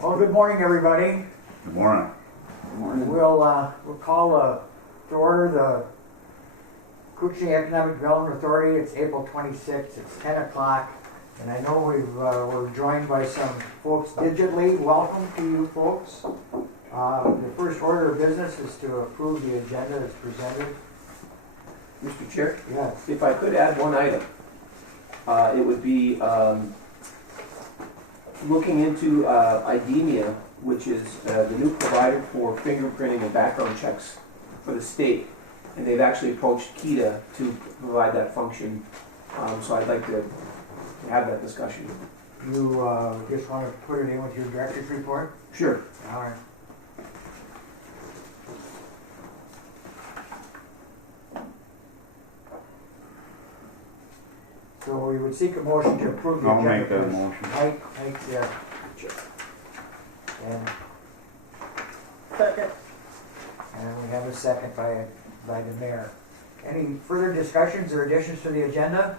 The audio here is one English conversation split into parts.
Well, good morning, everybody. Good morning. Good morning. We'll call to order the Koochiching Economic Development Authority. It's April 26th. It's 10 o'clock. And I know we're joined by some folks digitally. Welcome to you folks. The first order of business is to approve the agenda that's presented. Mr. Chair, Yes. if I could add one item, it would be looking into IDEMIA, which is the new provider for fingerprinting and background checks for the state. And they've actually approached KEDA to provide that function. So I'd like to have that discussion. You just want to put it in with your director's report? Sure. All right. So we would seek a motion to approve the I'll agenda. make that first. motion. Mike, yeah. And Second. we have a second by the mayor. Any further discussions or additions to the agenda?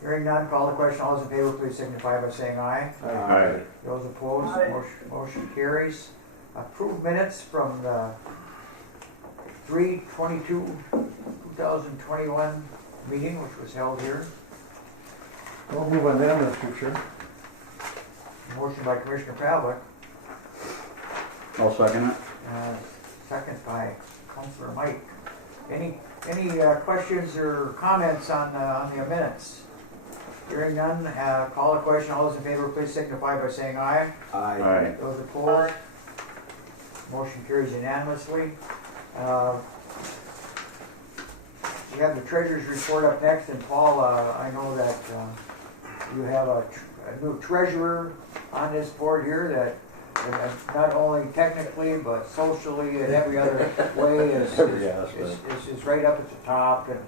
Hearing none, call the question. All those in favor, please signify by saying aye. Aye. Those opposed, Aye. motion carries. Approved minutes from the 3/22/2021 meeting, which was held here. I'll move on that, Mr. Chair. Motion by Commissioner Pavlik, I'll second it. second by Councilor Mike. Any questions or comments on the minutes? Hearing none, call the question. All those in favor, please signify by saying aye. Aye. Those opposed, motion carries unanimously. We have the treasurer's report up next, and Paul, I know that you have a new treasurer on this board here that not only technically but socially and every other way is right up at the top, and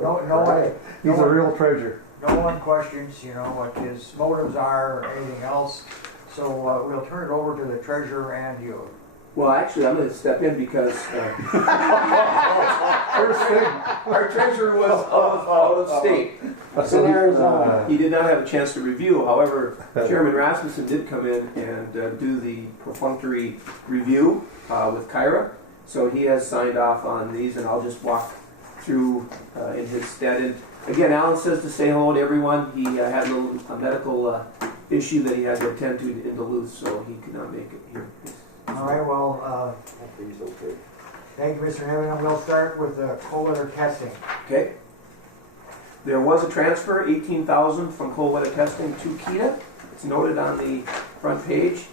no one He's a real treasure. no one questions, what his motives are or anything else. So we'll turn it over to the treasurer and you. Well, actually, I'm going to step in because First thing. our treasurer was out of state. In Arizona. He did not have a chance to review. However, Chairman Rasmussen did come in and do the perfunctory review with Kyra. So he has signed off on these, and I'll just walk through in his stead. And again, Alan says to say hello to everyone. He had a medical issue that he had to attend to in Duluth, so he could not make it here. All right, well, thank you, Mr. Nevin. We'll start with the cold weather testing. Okay. There was a transfer, $18,000 from cold weather testing to KEDA. It's noted on the front page.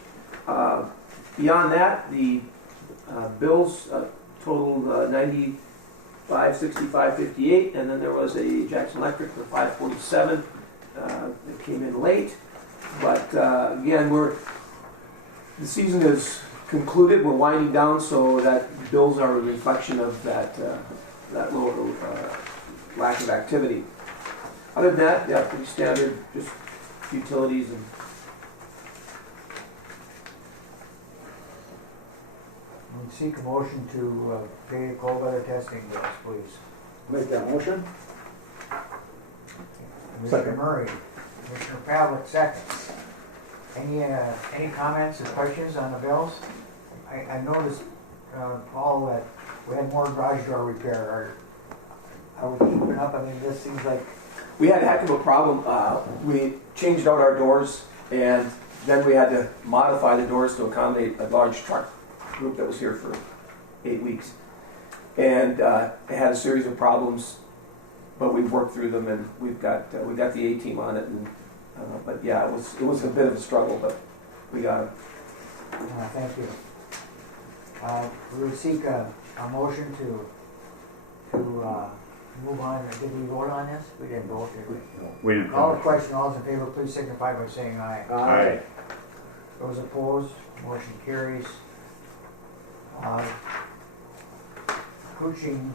Beyond that, the bills totaled $95.65.58, and then there was a Jackson Electric for $547 that came in late. But again, the season is concluded. We're winding down, so that bills are a reflection of that lower lack of activity. Other than that, yeah, pretty standard, just utilities and. We'll seek a motion to pay cold weather testing bills, please. Make that motion. Commissioner Second. Murray, Commissioner Pavlik, seconds. Any comments or questions on the bills? I noticed, Paul, that we had more garage door repair. Are we keeping up? I mean, this seems like... We had a heck of a problem. We changed out our doors, and then we had to modify the doors to accommodate a large truck group that was here for 8 weeks. And it had a series of problems, but we've worked through them, and we got the A-team on it. And but yeah, it was a bit of a struggle, but we got it. Thank you. We would seek a motion to move on. Did we vote on this? We didn't vote, did we? We didn't Call the finish. question. All those in favor, please signify by saying aye. Aye. Those opposed, motion carries. Koochiching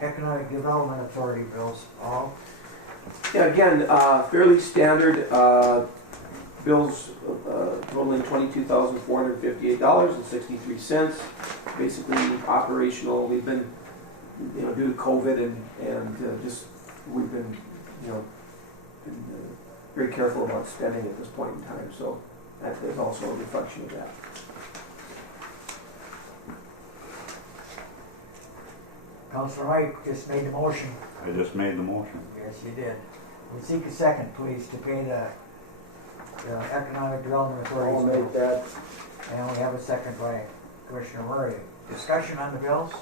Economic Development Authority bills, Paul. Yeah, again, fairly standard bills totaling $22,458.63. Basically operational. We've been, due to COVID and we've been, been very careful about spending at this point in time. So that is also a reflection of that. Councilor Mike just made the motion. I just made the motion. Yes, you did. We seek a second, please, to pay the Economic Development Authority's I'll bill. make that. And we have a second by Commissioner Murray. Discussion on the bills?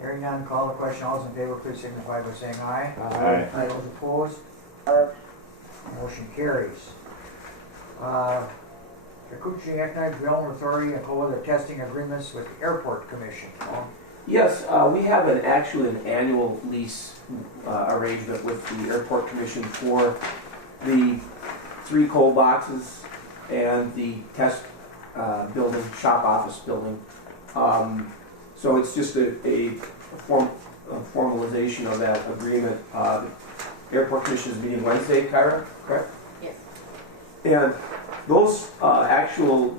Hearing none, call the question. All those in favor, please signify by saying aye. Aye. Those opposed? Motion carries. The Koochiching Economic Development Authority and co the testing agreements with the Airport Commission. Yes, we have actually an annual lease arrangement with the Airport Commission for the 3 cold boxes and the test building, shop office building. So it's just a formalization of that agreement. The Airport Commission is meeting Wednesday, Kyra, correct? Yes. And those actual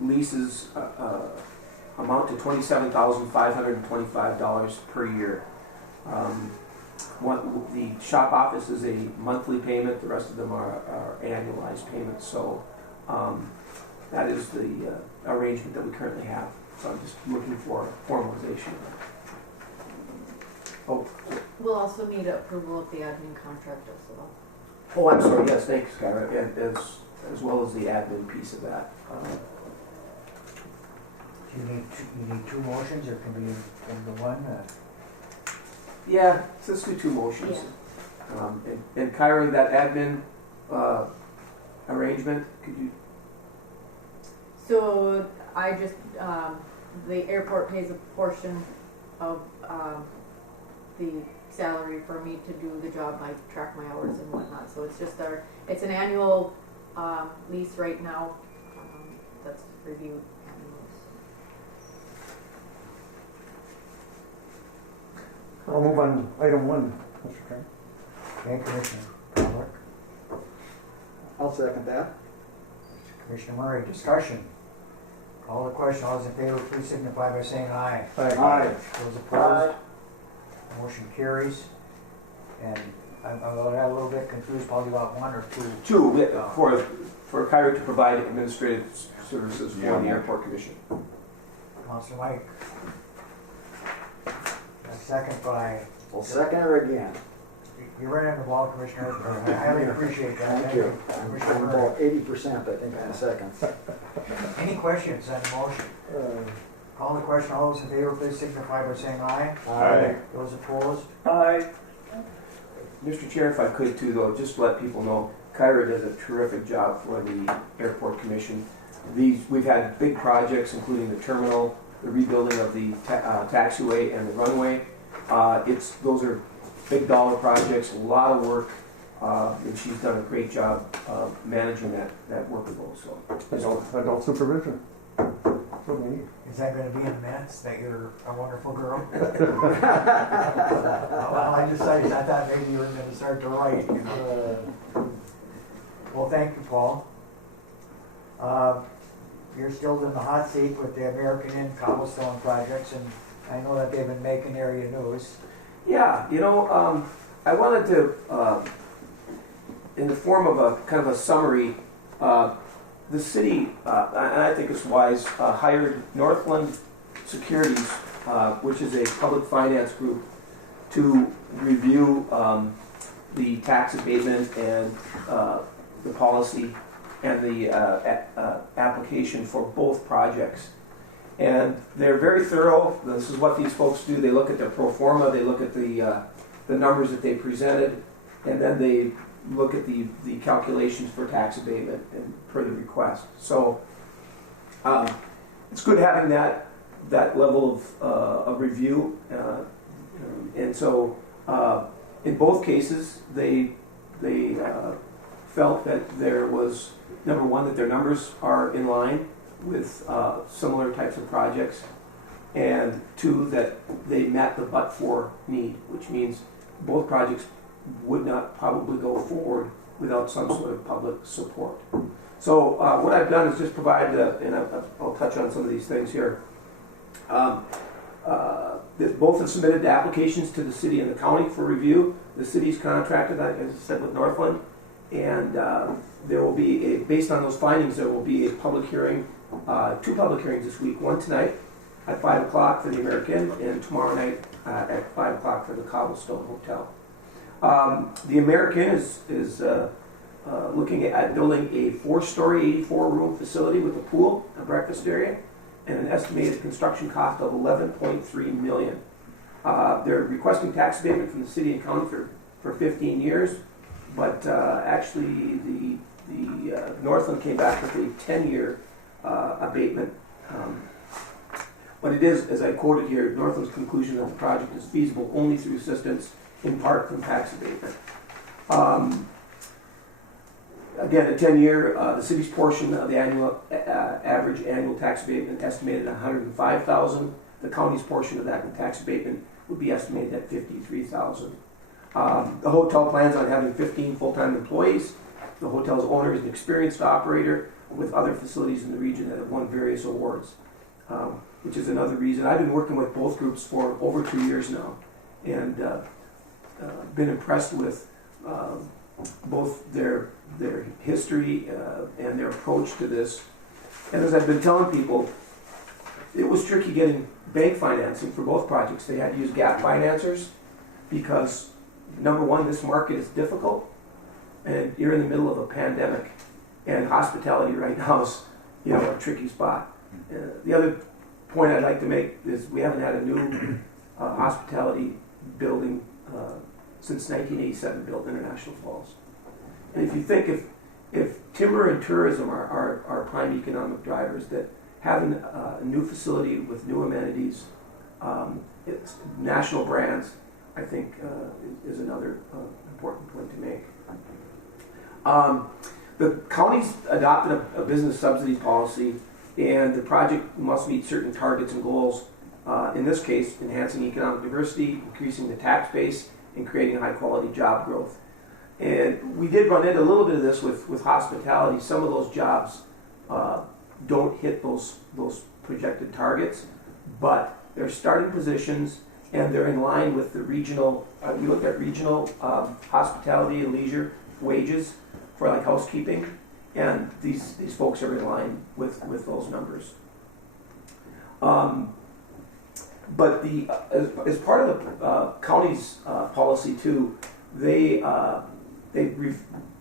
leases amount to $27,525 per year. The shop office is a monthly payment, the rest of them are annualized payments. So that is the arrangement that we currently have. So I'm just looking for formalization of that. Oh, We'll also need approval of the admin contract as well. oh, I'm sorry, yes, thanks, Kyra, and as well as the admin piece of that. Do you need two motions, or can be in the one? Yeah, so let's do 2 motions. And Kyra, that admin arrangement, could you? So I just, the airport pays a portion of the salary for me to do the job, I track my hours and whatnot. So it's just it's an annual lease right now that's reviewed. I'll move on to item 1, Mr. Chairman. Okay, Commissioner Pavlik. I'll second that. Commissioner Murray, discussion. Call the question. All those in favor, please signify by saying aye. Aye. Those opposed? Motion carries. And I got a little bit confused, probably about 1 or 2. 2, for Kyra to provide administrative services for the Airport Commission. Councilor Mike. A second by, We'll second her again. you're right on the ball, Commissioner. I highly appreciate that. Thank you. Commissioner I'm Murray. about 80%, I think, on the second. Any questions on the motion? Call the question. All those in favor, please signify by saying aye. Aye. Those opposed? Aye. Mr. Chair, if I could too, though, just to let people know, Kyra does a terrific job for the Airport Commission. We've had big projects, including the terminal, the rebuilding of the taxiway and the runway. Those are big dollar projects, a lot of work, and she's done a great job managing that workload. So, Adult supervision. That's what we need. Is that going to be in the minutes that you're a wonderful girl? Well, I decided, I thought maybe you were going to start to write. You know? Well, thank you, Paul. You're still in the hot seat with the American Inn cobblestone projects, and I know that they've been making area news. yeah, I wanted to, in the form of a kind of a summary, the city, and I think it's wise, hired Northland Securities, which is a public finance group, to review the tax abatement and the policy and the application for both projects. And they're very thorough. This is what these folks do. They look at the pro forma, they look at the numbers that they presented, and then they look at the calculations for tax abatement and per the request. So it's good having that level of review. And so in both cases, they felt that there was, number one, that their numbers are in line with similar types of projects, and 2, that they met the but-for need, which means both projects would not probably go forward without some sort of public support. So what I've done is just provide, and I'll touch on some of these things here. Both have submitted applications to the city and the county for review. The city's contracted, as I said, with Northland, And there will be, based on those findings, there will be a public hearing, 2 public hearings this week. One tonight at 5 o'clock for the American, and tomorrow night at 5 o'clock for the Cobblestone Hotel. The American is looking at building a 4-story, 84-room facility with a pool, a breakfast area, and an estimated construction cost of $11.3 million. They're requesting tax abatement from the city and county for 15 years, but actually the Northland came back with a 10-year abatement. What it is, as I quoted here, Northland's conclusion that the project is feasible only through assistance, in part from tax abatement. Again, a 10-year, the city's portion of the annual average annual tax abatement estimated at $105,000. The county's portion of that tax abatement would be estimated at $53,000. The hotel plans on having 15 full-time employees. The hotel's owner is an experienced operator with other facilities in the region that have won various awards, which is another reason. I've been working with both groups for over 2 years now, and been impressed with both their history and their approach to this. And as I've been telling people, it was tricky getting bank financing for both projects. They had to use gap financiers because, number one, this market is difficult, and you're in the middle of a pandemic, and hospitality right now is, a tricky spot. The other point I'd like to make is we haven't had a new hospitality building since 1987 built International Falls. And if you think if timber and tourism are prime economic drivers, that having a new facility with new amenities, it's national brands, I think is another important point to make. The county's adopted a business subsidy policy, and the project must meet certain targets and goals. In this case, enhancing economic diversity, increasing the tax base, and creating high-quality job growth. And we did run into a little bit of this with hospitality. Some of those jobs don't hit those projected targets, but they're starting positions, and they're in line with the regional, we looked at regional hospitality and leisure wages for like housekeeping, and these folks are in line with those numbers. But as part of the county's policy too, they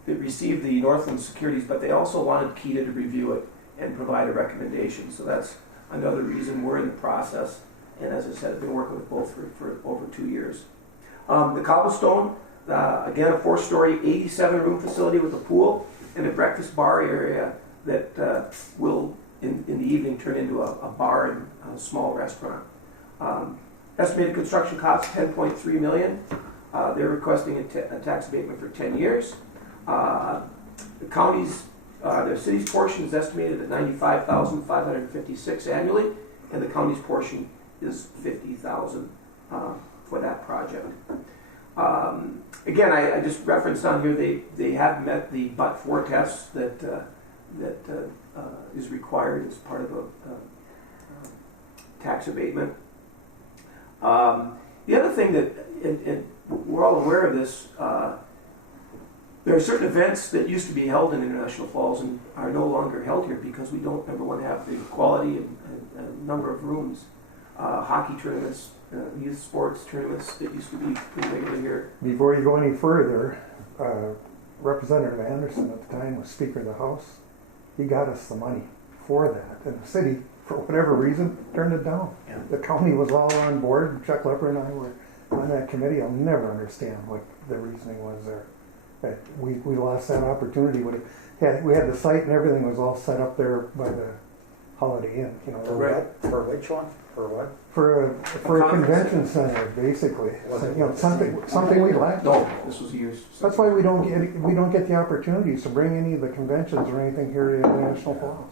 received the Northland Securities, but they also wanted Kita to review it and provide a recommendation. So that's another reason we're in the process. And as I said, I've been working with both for over 2 years. The Cobblestone, again, a 4-story, 87-room facility with a pool and a breakfast bar area that will, in the evening, turn into a bar and a small restaurant. Estimated construction cost $10.3 million. They're requesting a tax abatement for 10 years. The county's, their city's portion is estimated at $95,556 annually, and the county's portion is $50,000 for that project. Again, I just referenced on here they have met the but-for test that is required as part of a tax abatement. The other thing that, and we're all aware of this, there are certain events that used to be held in International Falls and are no longer held here because we don't, number one, have the quality and number of rooms. Hockey tournaments, youth sports tournaments that used to be pretty regular here. Before you go any further, Representative Anderson at the time was Speaker of the House. He got us the money for that, and the city, for whatever reason, turned it down. Yeah. The county was all on board. Chuck Lepper and I were on that committee. I'll never understand what the reasoning was there. That we lost that opportunity. We had the site and everything was all set up there by the Holiday Inn. Right. For which one? For what? For a convention center, basically. Something we lacked. No, this was years. That's why we don't get the opportunities to bring any of the conventions or anything here to International Falls.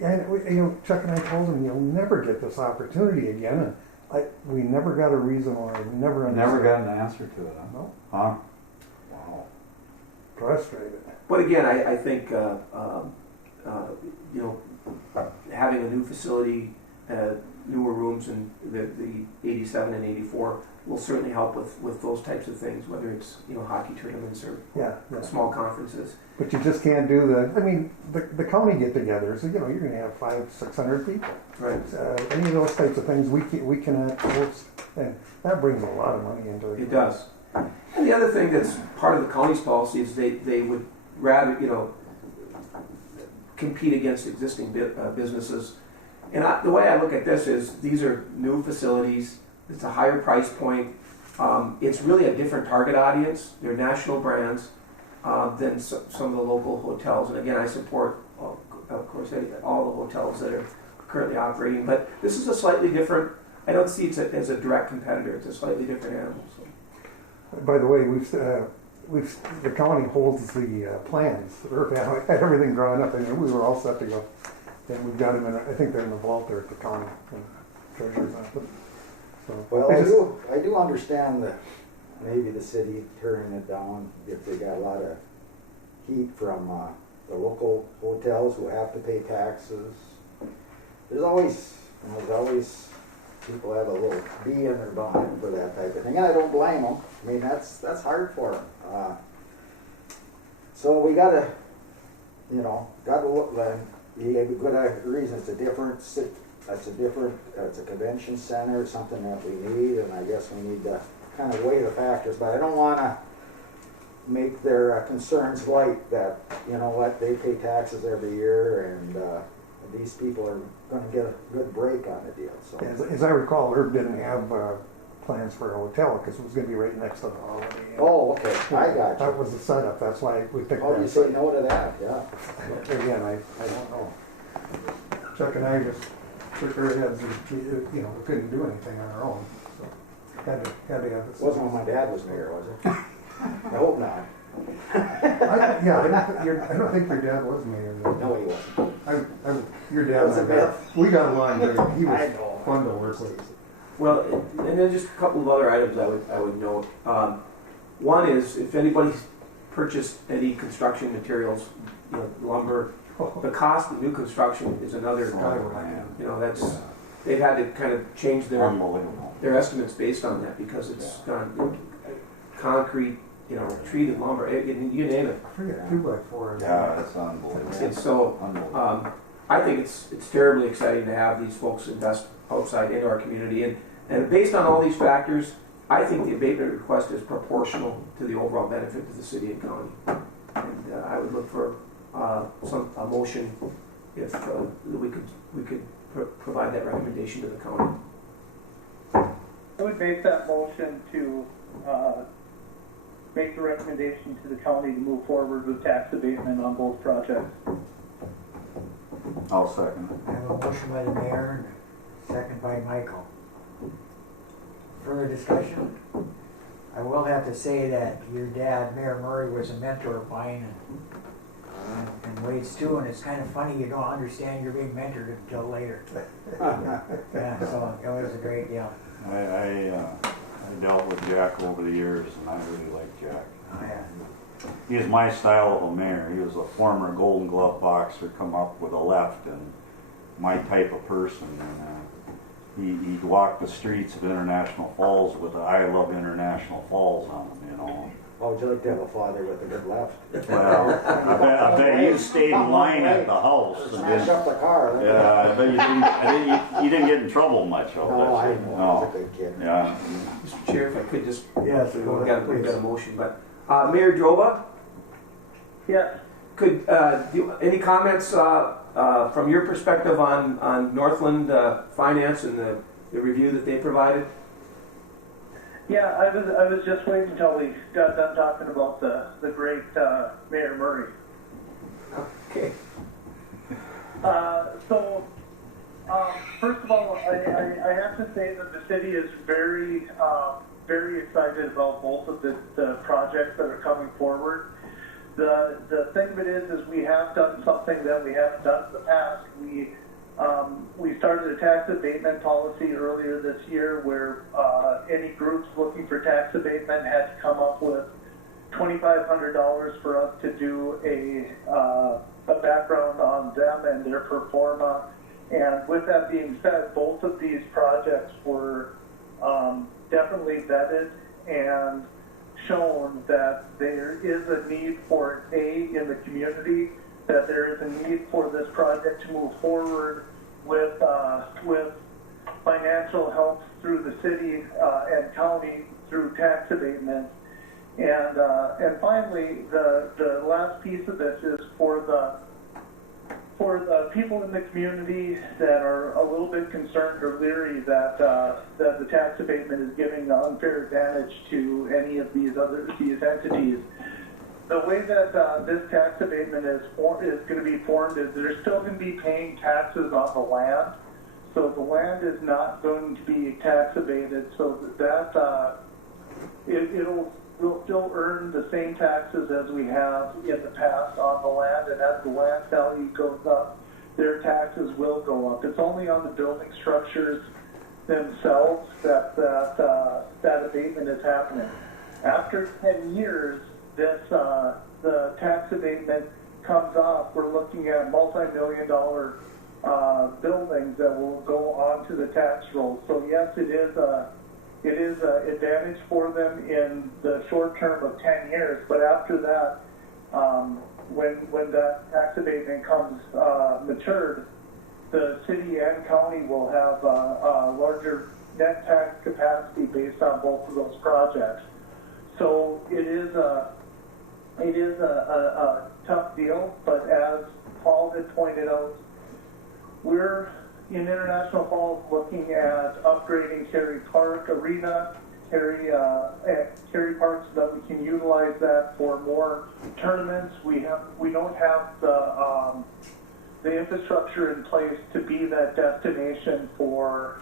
And Chuck and I told him, you'll never get this opportunity again. And we never got a reason why. We never understood. Never got an answer to it, huh? No. Huh? Wow. Frustrated. But again, I think having a new facility newer rooms and the 87 and 84 will certainly help with those types of things, whether it's, hockey tournaments or Yeah. small conferences. But you just can't do the county get-togethers. You're going to have 500-600 people. Right. Any of those types of things we cannot host, and that brings a lot of money into it. It does. And the other thing that's part of the county's policy is they would rather, compete against existing businesses. And the way I look at this is these are new facilities. It's a higher price point. It's really a different target audience. They're national brands than some of the local hotels. And again, I support, of course, all the hotels that are currently operating. But this is a slightly different. I don't see it as a direct competitor. It's a slightly different animal. So. By the way, the county holds the plans. Irv had everything drawn up, and we were all set to go. And we've got them I think they're in the vault there at the county treasurer's office. So, Well, I do understand that maybe the city turning it down if they got a lot of heat from the local hotels who have to pay taxes. There's always people have a little bee in their bonnet for that type of thing, and I don't blame them. I mean, that's hard for them. So we gotta look. You have a good reason. It's a convention center. It's something that we need, and I guess we need to kind of weigh the factors. But I don't want to make their concerns light. That they pay taxes every year, and these people are going to get a good break on the deal. So, as I recall, Herb didn't have plans for a hotel because it was going to be right next to the holiday. Oh, okay, I got you. That was the setup. That's why we picked that. Oh, you say no to that? Yeah. Again, I don't know. Chuck and I just shook our heads and, we couldn't do anything on our own. So had to have this. Wasn't when my dad was mayor, was it? I hope not. I don't think your dad was mayor. No, he wasn't. Your dad was a myth. We got along very. He I was know. fun to work with. Well, and then just a couple of other items I would note. One is if anybody's purchased any construction materials, lumber, the cost of new construction is another. That's they've had to kind of change their estimates based on that because it's gone concrete, treated lumber. You name it. I forget 2x4. Yeah, it's unbelievable. It's so. I think it's terribly exciting to have these folks invest outside into our community, and based on all these factors, I think the abatement request is proportional to the overall benefit to the city and county. And I would look for a motion if we could provide that recommendation to the county. I would make that motion to make the recommendation to the county to move forward with tax abatement on both projects. I'll second I have a motion by the mayor and a second by Michael. Further discussion? I will have to say that your dad, Mayor Murray, was a mentor of mine and Wade's too, and it's kind of funny you don't understand you're being mentored until later. Yeah, so it was a great deal. I dealt with Jack over the years, and I really like Jack. Oh, yeah. He is my style of a mayor. He was a former Golden Glove boxer, come up with a left, and my type of person. And he walked the streets of International Falls with a "I love International Falls" on him, How would you like to have a father with a good left? Well, I bet you stayed in line at the house. And Smash up the car. yeah, I bet you didn't get in trouble much. No, I know. I was a good kid. Yeah. Mr. Chair, if I could just, Yes, we've go got ahead, we've got a please. motion, but Mayor Droba, Yes. could any comments from your perspective on Northland Finance and the review that they provided? Yeah, I was just waiting until we got done talking about the great Mayor Murray. Okay. First of all, I have to say that the city is very excited about both of the projects that are coming forward. The thing of it is we have done something that we haven't done in the past. We started a tax abatement policy earlier this year where any groups looking for tax abatement had to come up with $2,500 for us to do a background on them and their performa And with that being said, both of these projects were definitely vetted and shown that there is a need for it, in the community, that there is a need for this project to move forward with financial help through the city and county through tax abatement. And finally, the last piece of this is for the people in the community that are a little bit concerned or leery that the tax abatement is giving the unfair advantage to any of these entities. The way that this tax abatement is going to be formed is they're still going to be paying taxes on the land. So the land is not going to be tax abated. So that we'll still earn the same taxes as we have in the past on the land, and as the land value goes up, their taxes will go up. It's only on the building structures themselves that abatement is happening. After 10 years, the tax abatement comes off. We're looking at multi-million-dollar buildings that will go onto the tax roll. So yes, it is an advantage for them in the short term of 10 years, but after that, when that tax abatement comes matured, the city and county will have a larger net tax capacity based on both of those projects. So it is a tough deal, but as Paul had pointed out, we're in International Falls looking at upgrading Cary Park Arena, Cary Park, so that we can utilize that for more tournaments. We don't have the infrastructure in place to be that destination for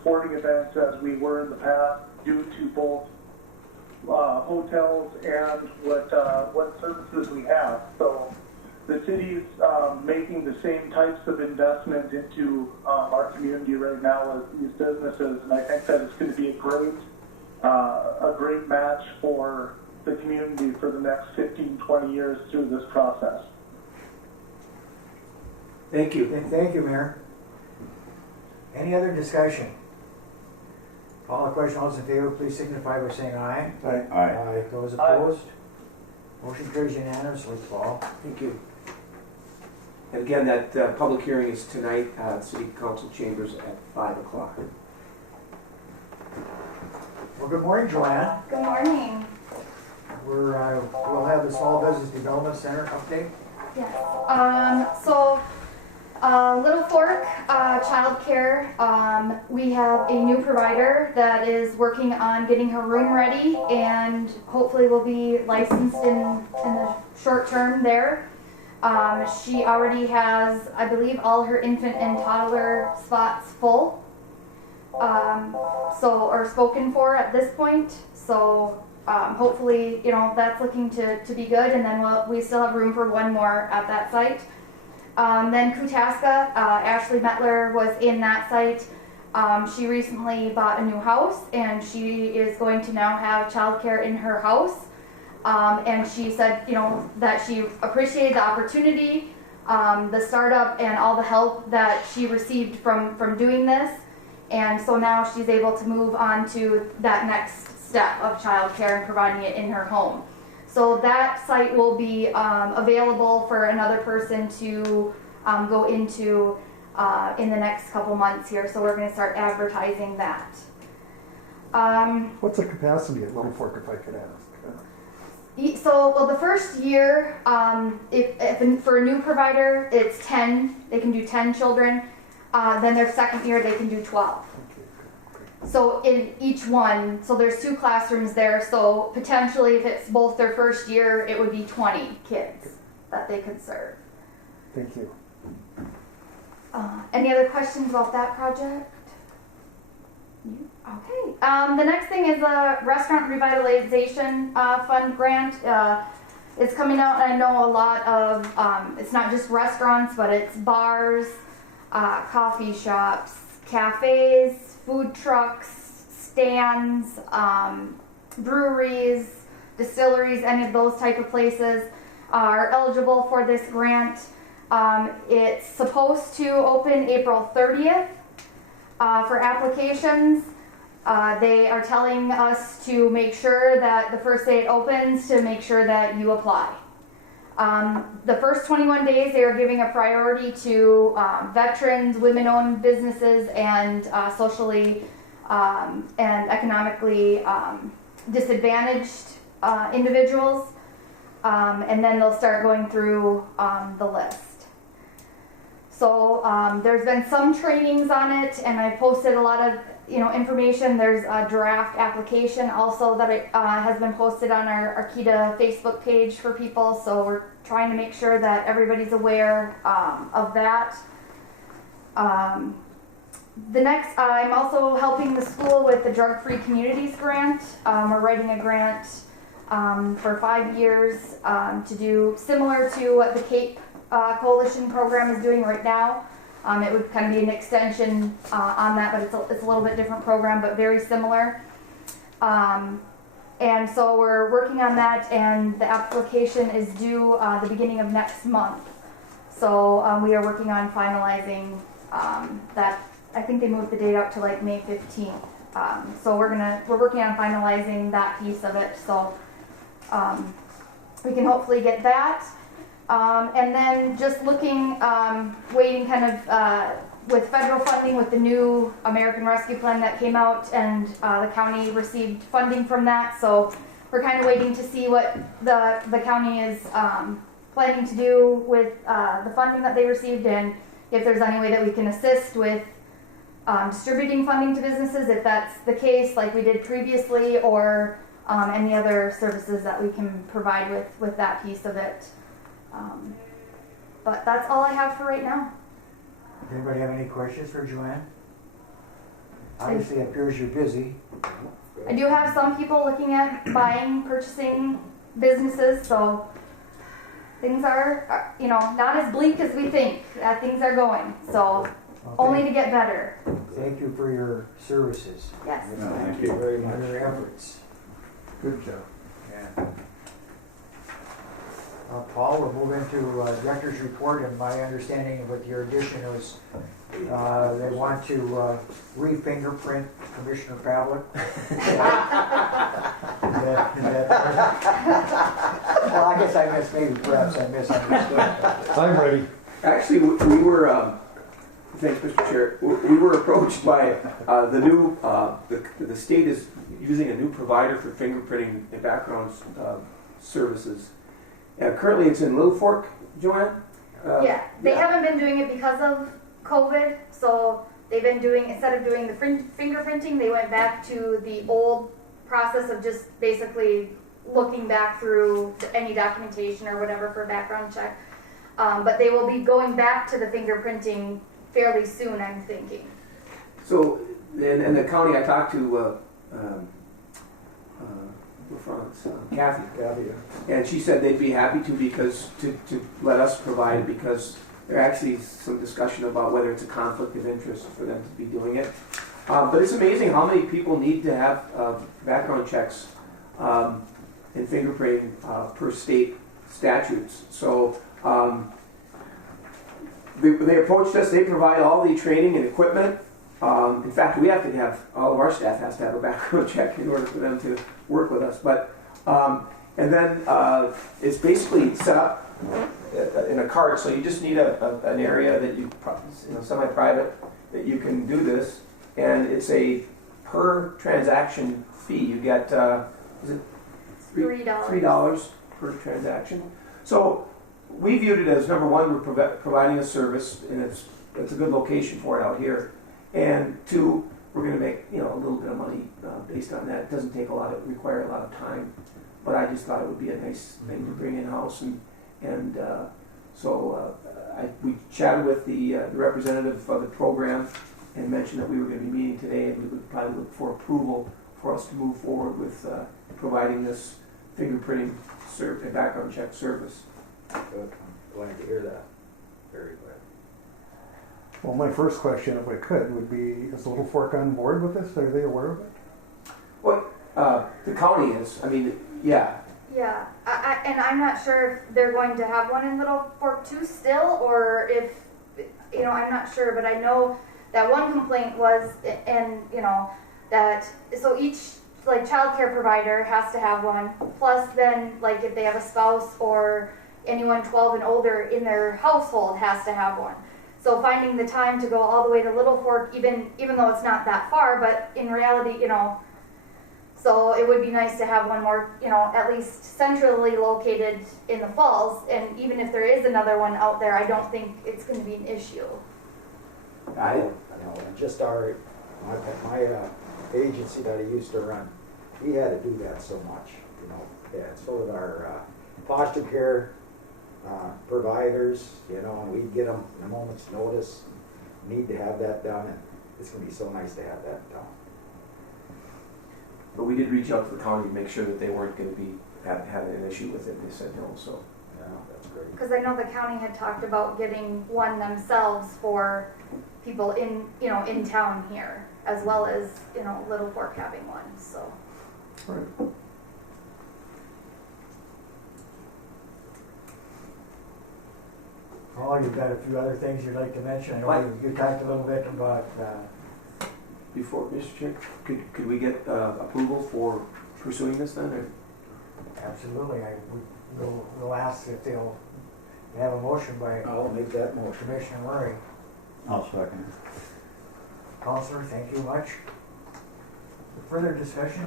sporting events as we were in the past, due to both hotels and what services we have. So the city's making the same types of investment into our community right now as these businesses, and I think that it's going to be a great match for the community for the next 15, 20 years through this process. Thank you. Thank you, Mayor. Any other discussion? Call the question. All those in favor, please signify by saying aye. Aye. Aye. Those opposed? Motion carries unanimously, Paul. Thank you. And again, that public hearing is tonight at City Council Chambers at 5 o'clock. Well, good morning, Joanne. Good morning. We'll have the Small Business Development Center update. Yes. Little Fork Child Care, we have a new provider that is working on getting her room ready and hopefully will be licensed in the short term there. She already has, I believe, all her infant and toddler spots full, or spoken for at this point. So hopefully, that's looking to be good, and then we still have room for one more at that site. Then Koochiching, Ashley Metler was in that site. She recently bought a new house, and she is going to now have childcare in her house. And she said, that she appreciated the opportunity, the startup, and all the help that she received from doing this. And so now she's able to move on to that next step of childcare and providing it in her home. So that site will be available for another person to go into in the next couple months here. So we're going to start advertising that. What's the capacity at Little Fork, if I could ask? Well, the first year, if for a new provider, it's 10. They can do 10 children. Then their second year, they can do 12. So in each one, so there's 2 classrooms there, so potentially if it's both their first year, it would be 20 kids that they could serve. Thank you. Any other questions about that project? Okay. The next thing is a Restaurant Revitalization Fund grant. It's coming out, and I know a lot of, it's not just restaurants, but it's bars, coffee shops, cafes, food trucks, stands, breweries, distilleries, any of those type of places are eligible for this grant. It's supposed to open April 30th for applications. They are telling us to make sure that the first day it opens, to make sure that you apply. The first 21 days, they are giving a priority to veterans, women-owned businesses, and socially and economically disadvantaged individuals. And then they'll start going through the list. So there's been some trainings on it, and I posted a lot of information. There's a draft application also that has been posted on our Arkita Facebook page for people. So we're trying to make sure that everybody's aware of that. I'm also helping the school with the Drug Free Communities grant. We're writing a grant for 5 years to do similar to what the CAPE Coalition program is doing right now. It would kind of be an extension on that, but it's a little bit different program, but very similar. And so we're working on that, and the application is due the beginning of next month. So we are working on finalizing that. I think they moved the date out to like May 15th. So we're working on finalizing that piece of it. So we can hopefully get that. And then just looking, waiting kind of with federal funding with the new American Rescue Plan that came out, and the county received funding from that. So we're kind of waiting to see what the county is planning to do with the funding that they received, and if there's any way that we can assist with distributing funding to businesses, if that's the case like we did previously, or any other services that we can provide with that piece of it. But that's all I have for right now. Anybody have any questions for Joanne? Obviously, it appears you're busy. I do have some people looking at purchasing businesses, so things are, not as bleak as we think. Things are going, so only to get better. Thank you for your services. Yes. No, Thank you very much. And your efforts. Good job. Yeah. Paul, we're moving to director's report, and my understanding with your addition was they want to re-fingerprint Commissioner Pavlik. Well, I guess perhaps I misunderstood. I'm ready. Actually, we were, thanks, Mr. Chair, we were approached by the new, the state is using a new provider for fingerprinting and background services. Currently it's in Little Fork, Joanne? Yeah, they haven't been doing it because of COVID, so they've been doing, instead of doing the fingerprinting, they went back to the old process of just basically looking back through any documentation or whatever for a background check. But they will be going back to the fingerprinting fairly soon, I'm thinking. So, and the county I talked to, Kathy, and she said they'd be happy to, because to let us provide it, because there's actually some discussion about whether it's a conflict of interest for them to be doing it. But it's amazing how many people need to have background checks and fingerprinting per state statutes. So they approached us. They provide all the training and equipment. In fact, we have to have, all of our staff has to have a background check in order for them to work with us. But and then it's basically set up in a cart, so you just need an area that you semi-private, that you can do this, and it's a per transaction fee. You get is it $3 per transaction? So we viewed it as, number one, we're providing a service, and it's a good location for it out here. And two, we're going to make a little bit of money based on that. It doesn't require a lot of time, but I just thought it would be a nice thing to bring in house, and so we chatted with the representative of the program and mentioned that we were going to be meeting today, and we would probably look for approval for us to move forward with providing this fingerprinting and background check service. Good. Glad to hear that. Very glad. Well, my first question, if I could, would be, is Little Fork on board with this? Are they aware of it? Well, the county is. I mean, yeah. Yeah, and I'm not sure if they're going to have one in Little Fork too still, or if, I'm not sure, but I know that one complaint was, and, that, so each, like, childcare provider has to have one, plus then, like, if they have a spouse or anyone 12 and older in their household has to have one. So finding the time to go all the way to Little Fork, even though it's not that far, but in reality, so it would be nice to have one more, at least centrally located in the falls. And even if there is another one out there, I don't think it's going to be an issue. I know, and just my agency that I used to run, we had to do that so much, yeah, so did our foster care providers, and we'd get them in a moment's notice, need to have that done, and it's going to be so nice to have that done. But we did reach out to the county to make sure that they weren't going to be having an issue with it. They said no, so. Yeah, that's great. Because I know the county had talked about getting one themselves for people in, in town here, as well as, Little Fork having one, so. Right. Paul, you've got a few other things you'd like to mention. I know you talked a little bit about, Before, Mr. Chair, could we get approval for pursuing this then? Or? absolutely, we'll ask if they'll have a motion by I'll make that motion. Commissioner Murray. I'll second it. Counselor, thank you much. Further discussion?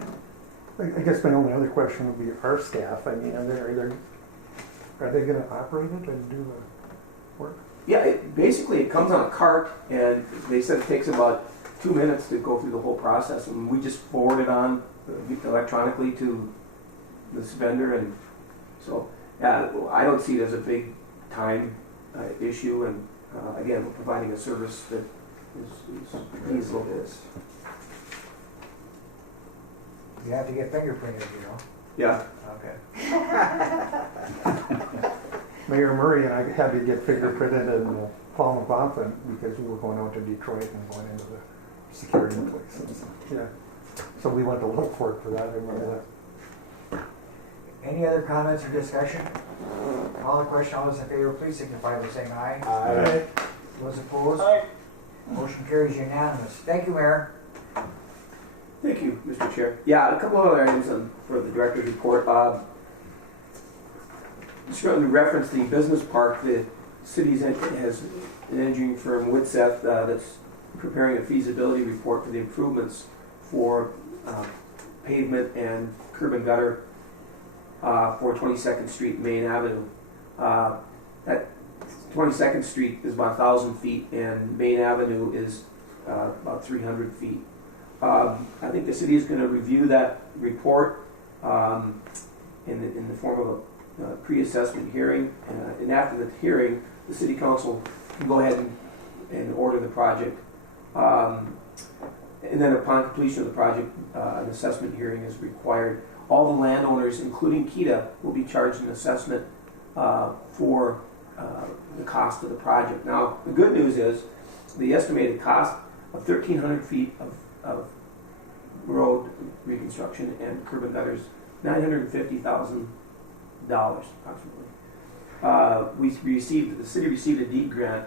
I guess my only other question would be our staff. I mean, are they going to operate it and do the work? Yeah, basically it comes on a cart, and they said it takes about 2 minutes to go through the whole process, and we just forward it on electronically to this vendor, and so I don't see it as a big time issue, and again, we're providing a service that is feasible. You have to get fingerprinted, Yeah. Okay. Mayor Murray and I had to get fingerprinted in Paul and Bonfant because we were going out to Detroit and going into the security place. And so, yeah. So we went to look for it for that. I remember that. Any other comments or discussion? All the question, all those in favor, please signify by saying aye. Aye. Those opposed? Aye. Motion carries unanimous. Thank you, Mayor. Thank you, Mr. Chair. Yeah, a couple of other items for the director's report. Just to reference the business park, the city has an engineering firm, Whitseth, that's preparing a feasibility report for the improvements for pavement and curb and gutter for 22nd Street, Main Avenue. That 22nd Street is about 1,000 feet, and Main Avenue is about 300 feet. I think the city is going to review that report in the form of a pre-assessment hearing, and after the hearing, the city council can go ahead and order the project. And then upon completion of the project, an assessment hearing is required. All the landowners, including KEDA, will be charged an assessment for the cost of the project. Now, the good news is the estimated cost of 1,300 feet of road reconstruction and curb and gutters, $950,000 approximately. The city received a deed grant,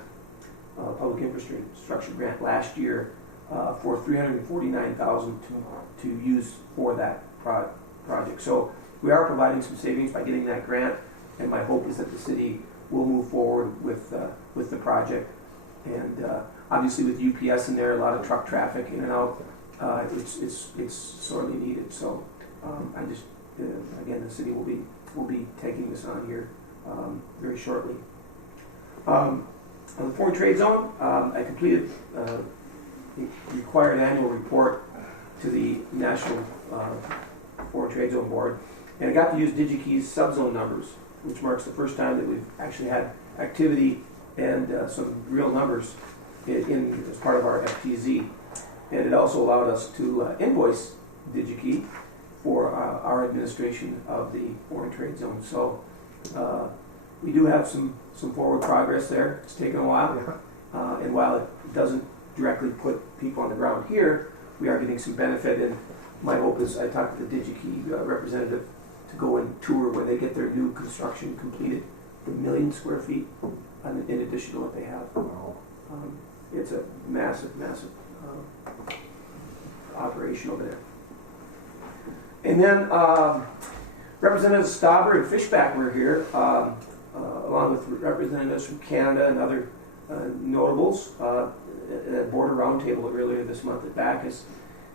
public infrastructure grant last year for $349,000 to use for that project. So we are providing some savings by getting that grant, and my hope is that the city will move forward with the project. And obviously with UPS in there, a lot of truck traffic in and out, it's sorely needed. So I just again, the city will be taking this on here very shortly. On the foreign trade zone, I completed the required annual report to the National Foreign Trade Zone Board, and I got to use DigiKey's subzone numbers, which marks the first time that we've actually had activity and some real numbers as part of our FTZ. And it also allowed us to invoice DigiKey for our administration of the foreign trade zone. So we do have some forward progress there. It's taken a while, and while it doesn't directly put people on the ground here, we are getting some benefit. And my hope is, I talked to the DigiKey representative to go and tour when they get their new construction completed, the 1 million square feet in addition to what they have. It's a massive, massive operation over there. And then Representatives Stauber and Fishback were here, along with representatives from Canada and other notables at a border roundtable earlier this month at Bacchus.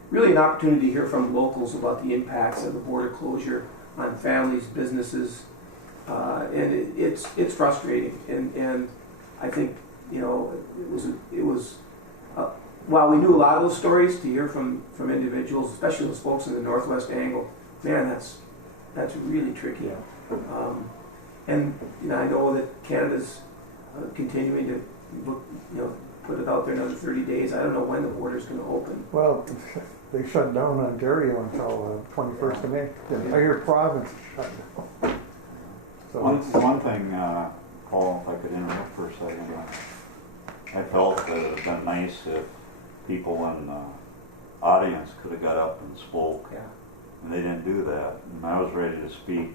Really an opportunity to hear from locals about the impacts of the border closure on families, businesses, and it's frustrating. And I think it was while we knew a lot of those stories, to hear from individuals, especially those folks in the Northwest Angle, man, that's really tricky. And I know that Canada's continuing to look, put it out there another 30 days. I don't know when the border's going to open. Well, they shut down Ontario until 21st of May. The entire province is shut down. So One thing, Paul, if I could interrupt for a second, I felt that it would have been nice if people in the audience could have got up and spoke, and they didn't do that. And I was ready to speak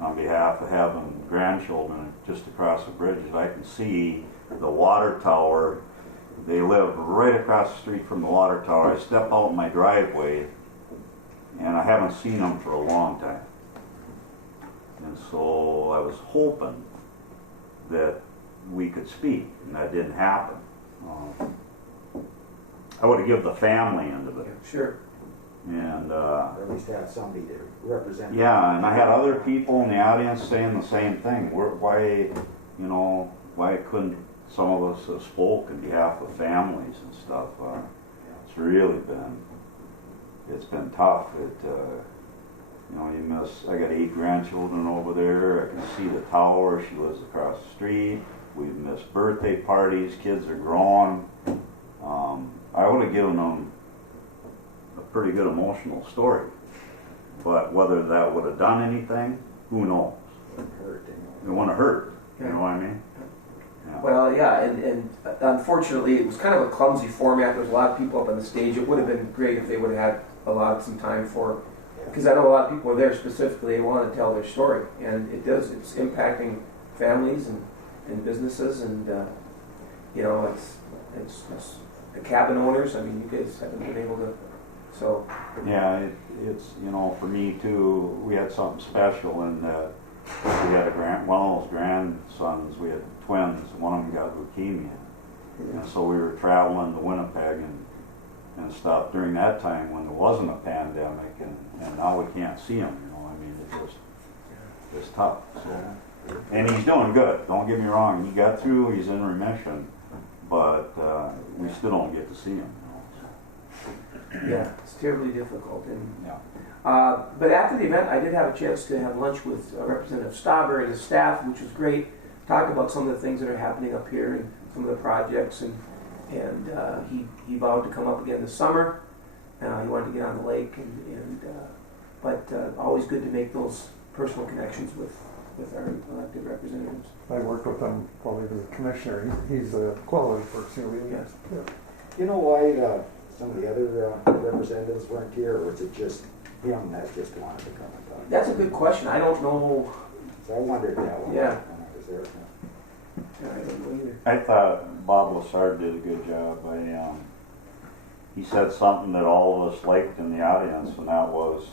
on behalf of having grandchildren just across the bridge. I can see the water tower. They live right across the street from the water tower. I step out in my driveway, and I haven't seen them for a long time. And so I was hoping that we could speak, and that didn't happen. I would have given the family end of it. Sure. And Or at least have somebody to represent. yeah, and I had other people in the audience saying the same thing. Why couldn't some of us have spoke on behalf of families and stuff? It's really been tough. You miss. I got 8 grandchildren over there. I can see the tower. She lives across the street. We've missed birthday parties. Kids are grown. I would have given them a pretty good emotional story, but whether that would have done anything, who knows? It wouldn't have hurt. You know what I mean? Yeah. Well, yeah, and unfortunately, it was kind of a clumsy format. There was a lot of people up on the stage. It would have been great if they would have had allowed some time for, because I know a lot of people are there specifically. They want to tell their story, and it's impacting families and businesses, and it's the cabin owners. I mean, you guys haven't been able to. So yeah, it's for me too. We had something special in that we had one of those grandsons. We had twins. One of them got leukemia, and so we were traveling to Winnipeg and stuff during that time when there wasn't a pandemic, and now we can't see him. It's tough. So, and he's doing good. Don't get me wrong. He got through. He's in remission, but we still don't get to see him. yeah, it's terribly difficult. And but after the event, I did have a chance to have lunch with Representative Stauber and his staff, which was great. Talk about some of the things that are happening up here and some of the projects, and he vowed to come up again this summer. He wanted to get on the lake, but always good to make those personal connections with our elected representatives. I worked with him while he was a commissioner. He's a quality person, really. Yes. Yeah. You know why some of the other representatives weren't here, or was it just him that just wanted to come and talk? That's a good question. I don't know. So I wondered that one. Yeah. When I was there. I don't know either. I thought Bob Lassard did a good job. He said something that all of us liked in the audience, and that was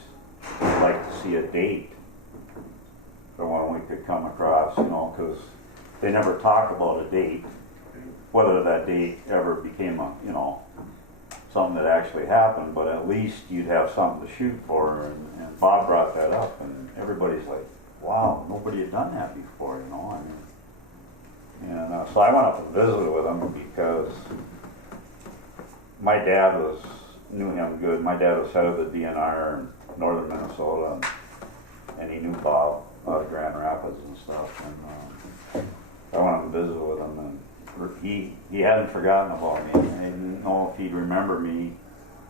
we'd like to see a date for when we could come across, because they never talk about a date, whether that date ever became something that actually happened, but at least you'd have something to shoot for, and Bob brought that up, and everybody's like, wow, nobody had done that before, And so I went up and visited with him because my dad knew him good. My dad was head of the DNR in northern Minnesota, and he knew Bob out of Grand Rapids and stuff. And I went up and visited with him, and he hadn't forgotten about me. I didn't know if he'd remember me.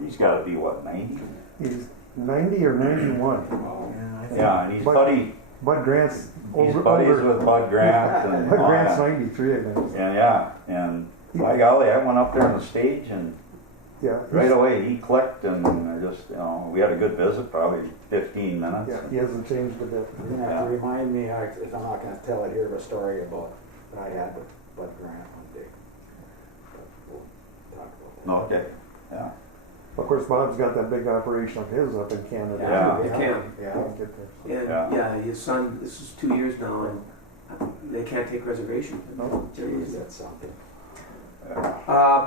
He's got to be, 90? He's 90 or 91. Yeah, and he's buddy. Bud Grant's He's buddies with Bud Grant. And Bud Grant's 93, I think. And by golly, I went up there on the stage and Yeah. Right away, he clicked and just, we had a good visit, probably 15 minutes. Yeah, he hasn't changed a bit. You're gonna have to remind me, if I'm not gonna tell it here, of a story about, that I had with Bud Grant one day. But we'll talk about that. Okay, yeah. Of course, Bob's got that big operation of his up in Canada. Yeah. They can. Yeah. Can't get there. And Yeah. yeah, his son, this is 2 years now, and they can't take reservations. No. Geez, that's something.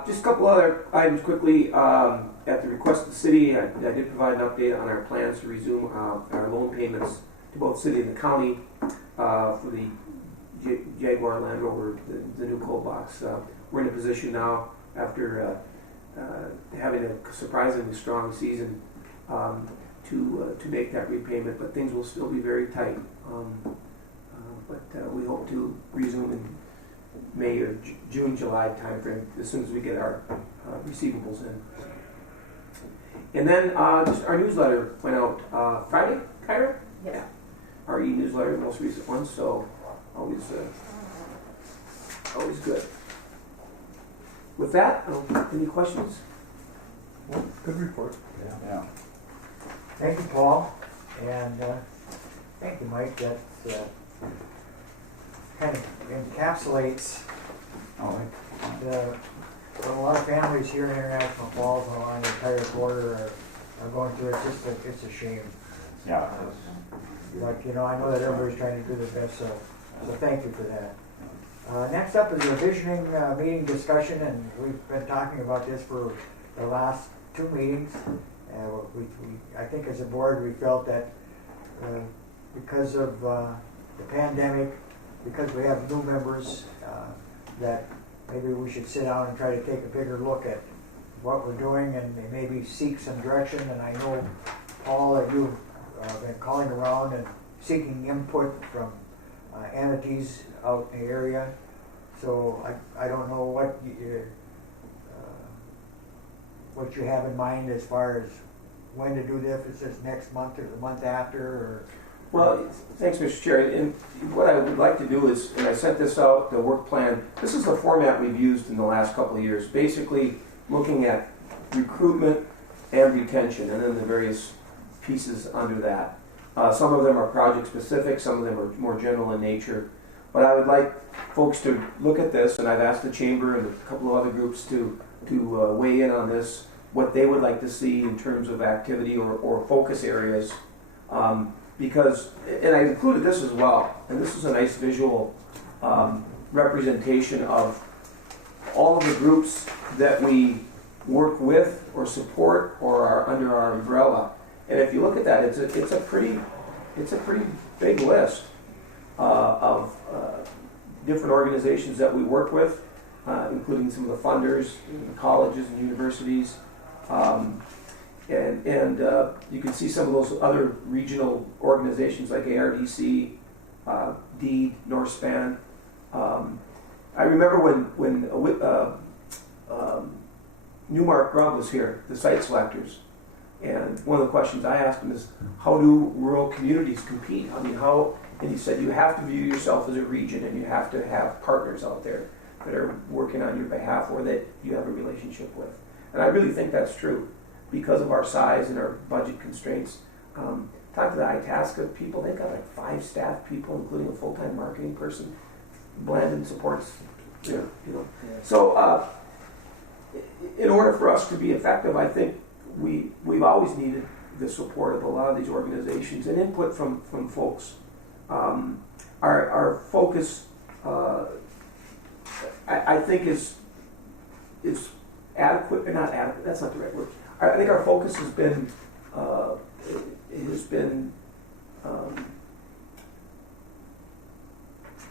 Just a couple other items quickly. At the request of the city, I did provide an update on our plans to resume our loan payments to both city and the county for the Jaguar Land Rover, the new cold box. We're in a position now, after having a surprisingly strong season, to make that repayment, but things will still be very tight. But we hope to resume in May or June, July timeframe as soon as we get our receivables in. And then just our newsletter went out Friday, Kyra? Yes. Our e-newsletter, the most recent one, so always good. With that, any questions? Well, good report. Yeah. Thank you, Paul, and thank you, Mike. That kind of encapsulates a lot of families here in International Falls along the entire border are going through it. It's a shame. Yeah. But I know that everybody's trying to do their best, so thank you for that. Next up is a visioning meeting discussion, and we've been talking about this for the last 2 meetings. I think as a board we felt that because of the pandemic, because we have new members, that maybe we should sit down and try to take a bigger look at what we're doing and maybe seek some direction. And I know, Paul, that you've been calling around and seeking input from entities out in the area. So I don't know what you have in mind as far as when to do this. Is this next month or the month after? Or Well, thanks, Mr. Chair. And what I would like to do is, and I sent this out, the work plan, this is the format we've used in the last couple of years, basically looking at recruitment and retention, and then the various pieces under that. Some of them are project specific, some of them are more general in nature. But I would like folks to look at this, and I've asked the Chamber and a couple of other groups to weigh in on this, what they would like to see in terms of activity or focus areas. Because, and I included this as well, and this is a nice visual representation of all of the groups that we work with or support or are under our umbrella. And if you look at that, it's a pretty big list of different organizations that we work with, including some of the funders, the colleges and universities. And you can see some of those other regional organizations like ARDC, DEED, Northspan. I remember when Newmark Grubb was here, the site selectors, and one of the questions I asked him is, how do rural communities compete? I mean, how? And he said, you have to view yourself as a region, and you have to have partners out there that are working on your behalf or that you have a relationship with. And I really think that's true. Because of our size and our budget constraints. Talk to the Itasca people, they've got like 5 staff people, including a full-time marketing person. Blandon supports, you know. So in order for us to be effective, I think we've always needed the support of a lot of these organizations and input from folks. Our focus, I think, is adequate, or not adequate, that's not the right word. I think our focus has been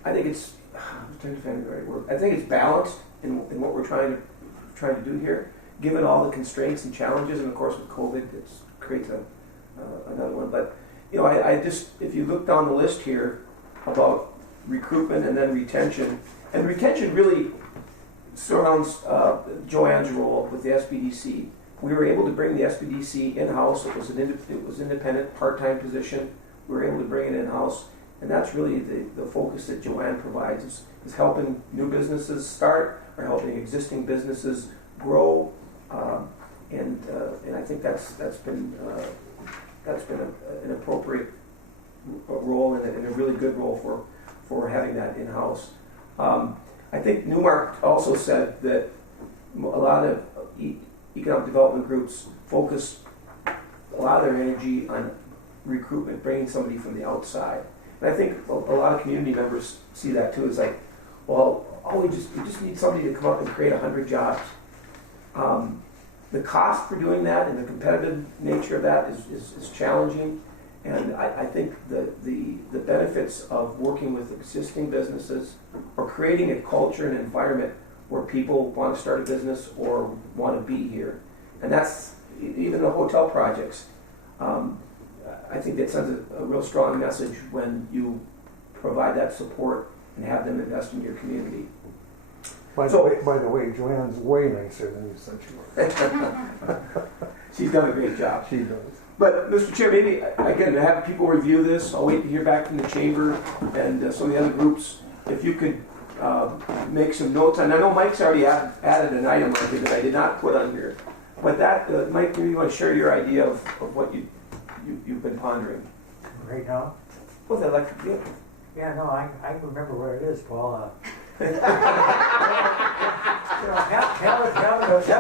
I think it's, I'm trying to find the right word. I think it's balanced in what we're trying to do here, given all the constraints and challenges, and of course with COVID, it creates another one. But I just, if you look down the list here about recruitment and then retention, and retention really surrounds Joanne's role with the SBDC. We were able to bring the SBDC in-house. It was an independent part-time position. We were able to bring it in-house, and that's really the focus that Joanne provides is helping new businesses start or helping existing businesses grow and I think that's been an appropriate role and a really good role for having that in house. I think Newmark also said that a lot of economic development groups focus a lot of their energy on recruitment, bringing somebody from the outside. And I think a lot of community members see that too. It's like, well, we just need somebody to come up and create 100 jobs. The cost for doing that and the competitive nature of that is challenging. And I think the benefits of working with existing businesses or creating a culture and environment where people want to start a business or want to be here. And that's even the hotel projects. I think that sends a real strong message when you provide that support and have them invest in your community. By the way, Joanne's way nicer than you said she was. She's done a great job. She does. But, Mr. Chair, maybe, again, to have people review this, I'll wait to hear back from the Chamber and some of the other groups. If you could make some notes, and I know Mike's already added an item on here that I did not put on here. But that, Mike, maybe you want to share your idea of what you've been pondering. Right now? Well, the electric vehicle. Yeah, no, I remember what it is, Paul. Having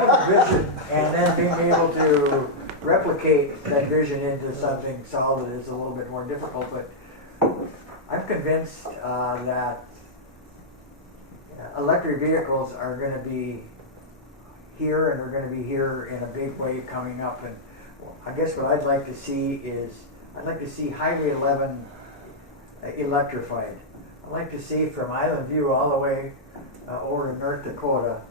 a vision and then being able to replicate that vision into something solid is a little bit more difficult, but I'm convinced that electric vehicles are going to be here, and are going to be here in a big way coming up. And I guess what I'd like to see is, I'd like to see Highway 11 electrified. I'd like to see from Island View all the way over to North Dakota.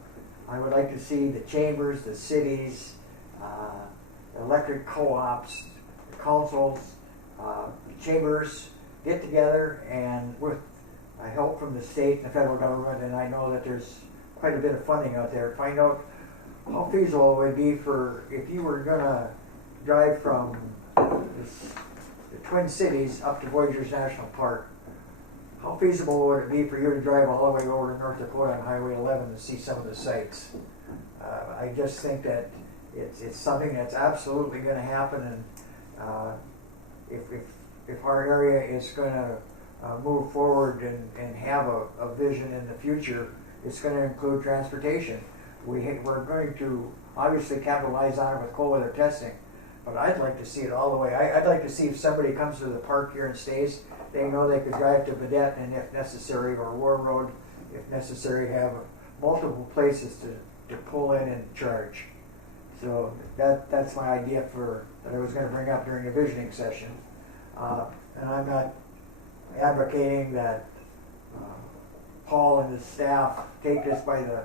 I would like to see the chambers, the cities, electric co-ops, the councils, chambers get together, and with help from the state and the federal government, and I know that there's quite a bit of funding out there, find out how feasible it would be for, if you were going to drive from the Twin Cities up to Voyageurs National Park, how feasible would it be for you to drive all the way over to North Dakota on Highway 11 to see some of the sites? I just think that it's something that's absolutely going to happen, and if our area is going to move forward and have a vision in the future, it's going to include transportation. We're going to obviously capitalize on it with cold weather testing, but I'd like to see it all the way. I'd like to see if somebody comes to the park here and stays, they know they could drive to Vedette and if necessary, or War Road, if necessary, have multiple places to pull in and charge. So that's my idea that I was going to bring up during the visioning session. And I'm not advocating that Paul and his staff take this by the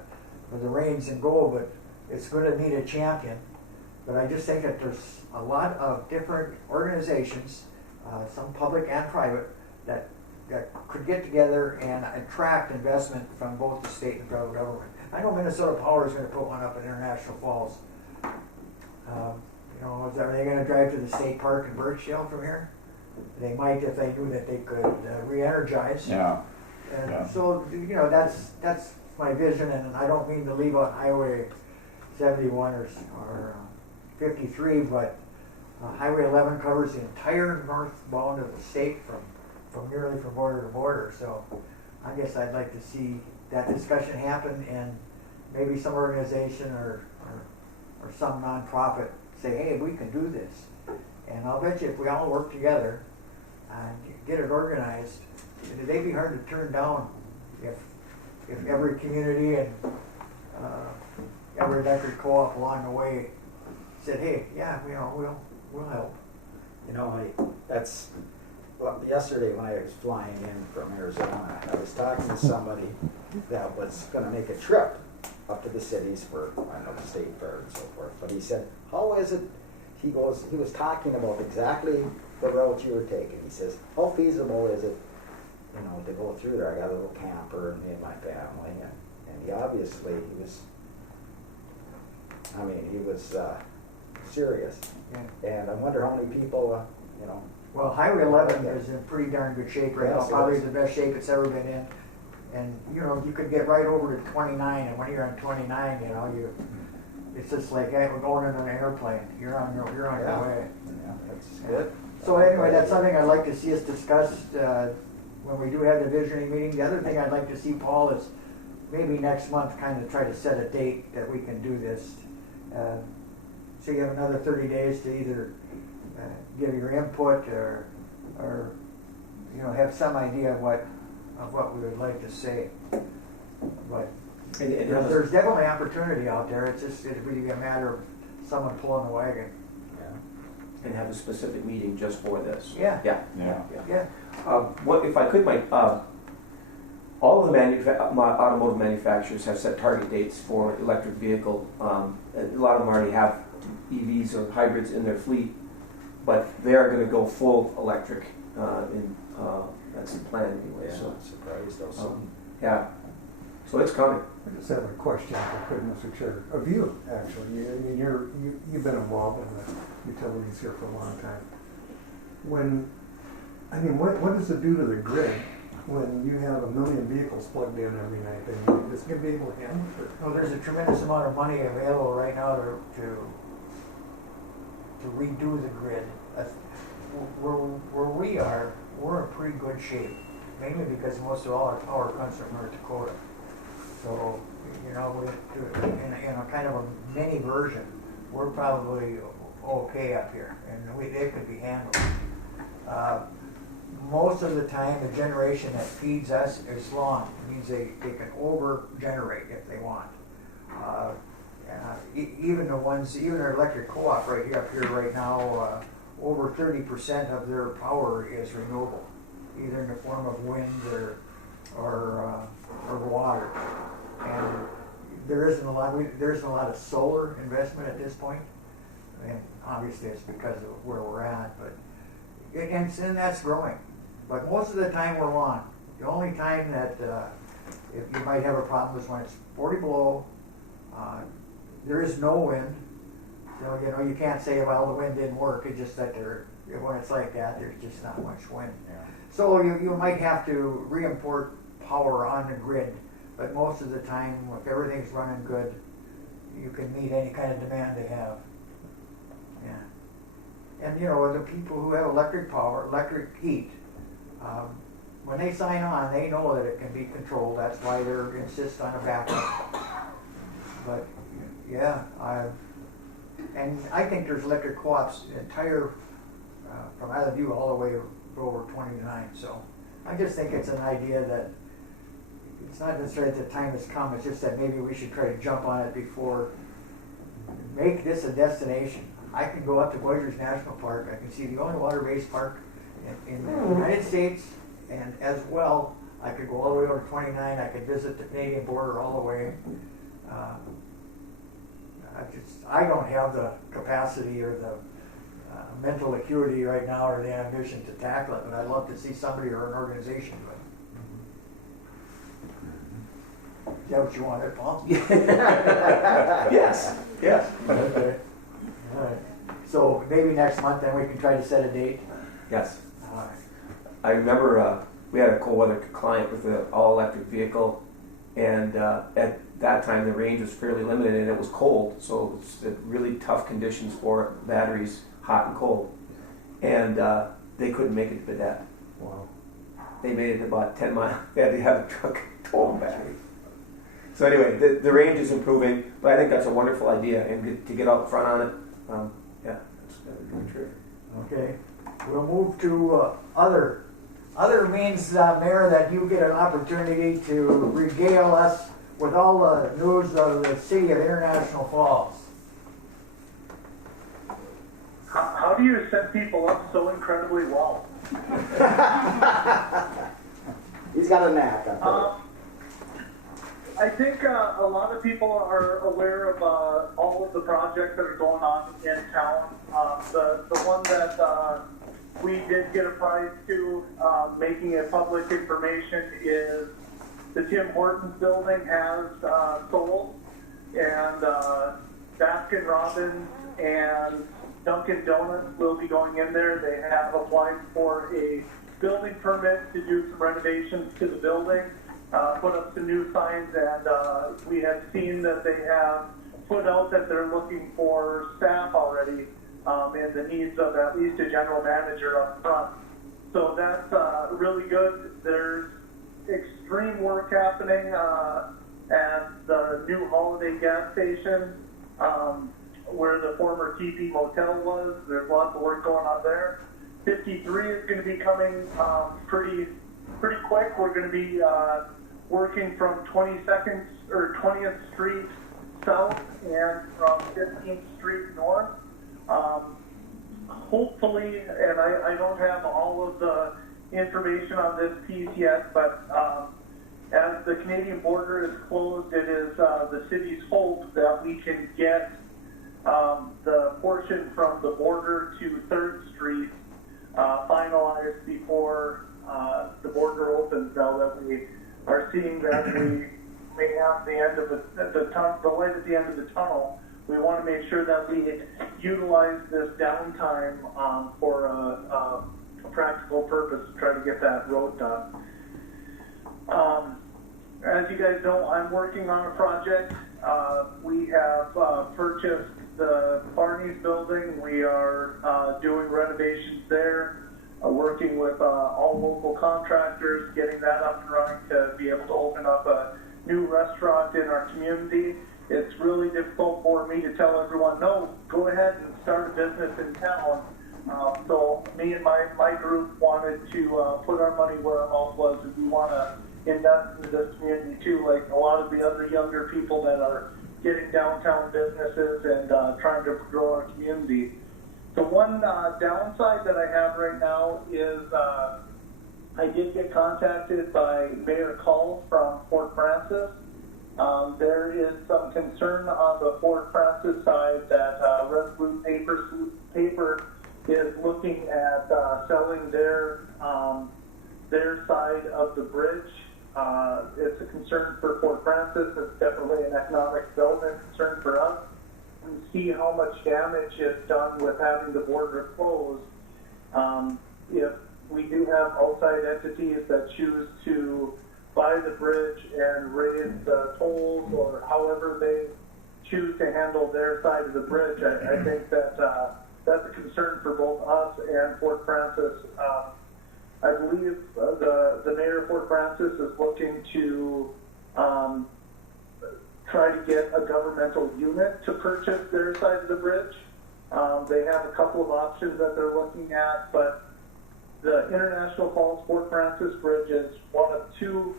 reins and go, but it's going to need a champion. But I just think that there's a lot of different organizations, some public and private, that could get together and attract investment from both the state and federal government. I know Minnesota Power is going to put one up in International Falls. Are they going to drive to the state park in Birchdale from here? They might if they knew that they could re-energize. Yeah. And yeah. so, that's my vision, and I don't mean to leave out Highway 71 or 53, but Highway 11 covers the entire northbound of the state from nearly from border to border. So I guess I'd like to see that discussion happen, and maybe some organization or some nonprofit say, hey, we can do this. And I'll bet you if we all work together and get it organized, they'd be hard to turn down if every community and every electric co-op along the way said, hey, yeah, we'll help. Yesterday when I was flying in from Arizona, I was talking to somebody that was going to make a trip up to the cities for, the state fair and so forth. But he said, how is it? He was talking about exactly the route you were taking. He says, how feasible is it, to go through there? I got a little camper and me and my family, and he obviously, he was serious. Yeah. And I wonder how many people, Well, Highway 11 is in pretty darn good shape right now, probably the best shape it's ever been in. And, you could get right over to 29, and when you're on 29, it's just like, hey, we're going in an airplane, you're on your Yeah. way. Yeah, that's good. So anyway, that's something I'd like to see us discuss when we do have the visioning meeting. The other thing I'd like to see, Paul, is maybe next month kind of try to set a date that we can do this. So you have another 30 days to either give your input or you know, have some idea of what we would like to say. But there's definitely opportunity out there. It'd really be a matter of someone pulling the wagon. And have a specific meeting just for this. Yeah. Yeah. Yeah. What if I could, Mike? All of the automotive manufacturers have set target dates for electric vehicle. A lot of them already have EVs or hybrids in their fleet, but they are going to go full electric. That's the plan anyway. Yeah, So I'm surprised also. yeah, so it's coming. I just have a question, if I could, Mr. Chair, of you, actually. I mean, you've been involved in the utilities here for a long time. What does it do to the grid when you have 1 million vehicles plugged in every night? And is it going to be able to handle it? Well, there's a tremendous amount of money available right now to redo the grid. Where we are, we're in pretty good shape, mainly because most of all our power comes from North Dakota. So, you know, we do it in a kind of a mini version. We're probably okay up here, and they could be handled. Most of the time, the generation that feeds us is long. It means they can over-generate if they want. Even our electric co-op up here right now, over 30% of their power is renewable, either in the form of wind or water. And there isn't a lot of solar investment at this point, and obviously it's because of where we're at. But and that's growing. But most of the time we're on. The only time that if you might have a problem is when it's 40 below. There is no wind. So, you know, you can't say, well, the wind didn't work. It's just that when it's like that, there's just not much wind. Yeah. So you might have to re-import power on the grid. But most of the time, if everything's running good, you can meet any kind of demand they have. Yeah. And, you know, the people who have electric power, electric heat, when they sign on, they know that it can be controlled. That's why they insist on a backup. But, yeah, and I think there's electric co-ops entire, from Island View all the way over 29. So I just think it's an idea that it's not necessarily that the time has come, it's just that maybe we should try to jump on it before, make this a destination. I can go up to Voyageurs National Park, I can see the only water-based park in the United States, and as well, I could go all the way over 29, I could visit the Canadian border all the way. I don't have the capacity or the mental acuity right now or the ambition to tackle it, but I'd love to see somebody or an organization do it. Is that what you wanted, Paul? Yes. Okay. All right. So maybe next month then we can try to set a date. Yes. All right. I remember we had a cold weather client with an all-electric vehicle, and at that time the range was fairly limited and it was cold, so it was really tough conditions for batteries, hot and cold. And they couldn't make it to Badet. Wow. They made it about 10 miles. They had to have a truck tow them back. So anyway, the range is improving, but I think that's a wonderful idea, and to get out front on it, yeah, that's really true. Okay. We'll move to other means, Mayor, that you get an opportunity to regale us with all the news of the city of International Falls. How do you set people up so incredibly well? He's got a knack. I think a lot of people are aware of all of the projects that are going on in town. The one that we did get a prize to, making it public information, is the Tim Hortons building has sold, and Baskin Robbins and Dunkin' Donuts will be going in there. They have applied for a building permit to do some renovations to the building, put up some new signs, and we have seen that they have put out that they're looking for staff already, and the needs of at least a general manager up front. So that's really good. There's extreme work happening at the new Holiday gas station, where the former TP Motel was. There's lots of work going on there. 53 is going to be coming pretty quick. We're going to be working from 22nd or 20th Street south and from 15th Street north. Hopefully, and I don't have all of the information on this piece yet, but as the Canadian border is closed, it is the city's hope that we can get the portion from the border to 3rd Street finalized before the border opens, now that we are seeing that we may have the end of the light at the end of the tunnel. We want to make sure that we utilize this downtime for a practical purpose to try to get that road done. As you guys know, I'm working on a project. We have purchased the Barney's building. We are doing renovations there, working with all local contractors, getting that up and running to be able to open up a new restaurant in our community. It's really difficult for me to tell everyone, no, go ahead and start a business in town. So me and my group wanted to put our money where our mouth was, and we want to invest in this community too, like a lot of the other younger people that are getting downtown businesses and trying to grow our community. The one downside that I have right now is I did get contacted by Mayor Call from Fort Francis. There is some concern on the Fort Francis side that Resolute Paper is looking at selling their side of the bridge. It's a concern for Fort Francis. It's definitely an economic development concern for us. We see how much damage is done with having the border closed. If we do have outside entities that choose to buy the bridge and raise the tolls, or however they choose to handle their side of the bridge, I think that that's a concern for both us and Fort Francis. I believe the mayor of Fort Francis is looking to try to get a governmental unit to purchase their side of the bridge. They have a couple of options that they're looking at, but the International Falls Fort Francis Bridge is one of two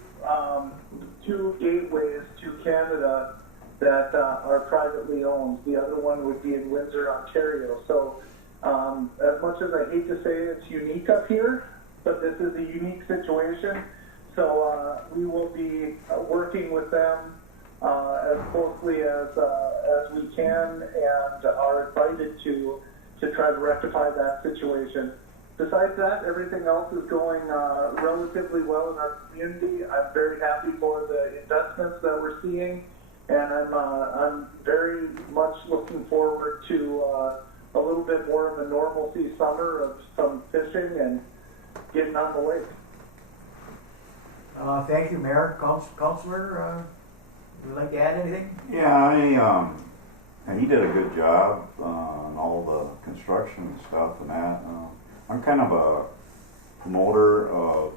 gateways to Canada that are privately owned. The other one would be in Windsor, Ontario. So as much as I hate to say it's unique up here, but this is a unique situation. So we will be working with them as closely as we can, and are invited to try to rectify that situation. Besides that, everything else is going relatively well in our community. I'm very happy for the investments that we're seeing, and I'm very much looking forward to a little bit more of a normalcy summer of some fishing and getting on the lake. Thank you, Mayor. Councilor, would you like to add anything? Yeah, he did a good job on all the construction and stuff and that. I'm kind of a promoter of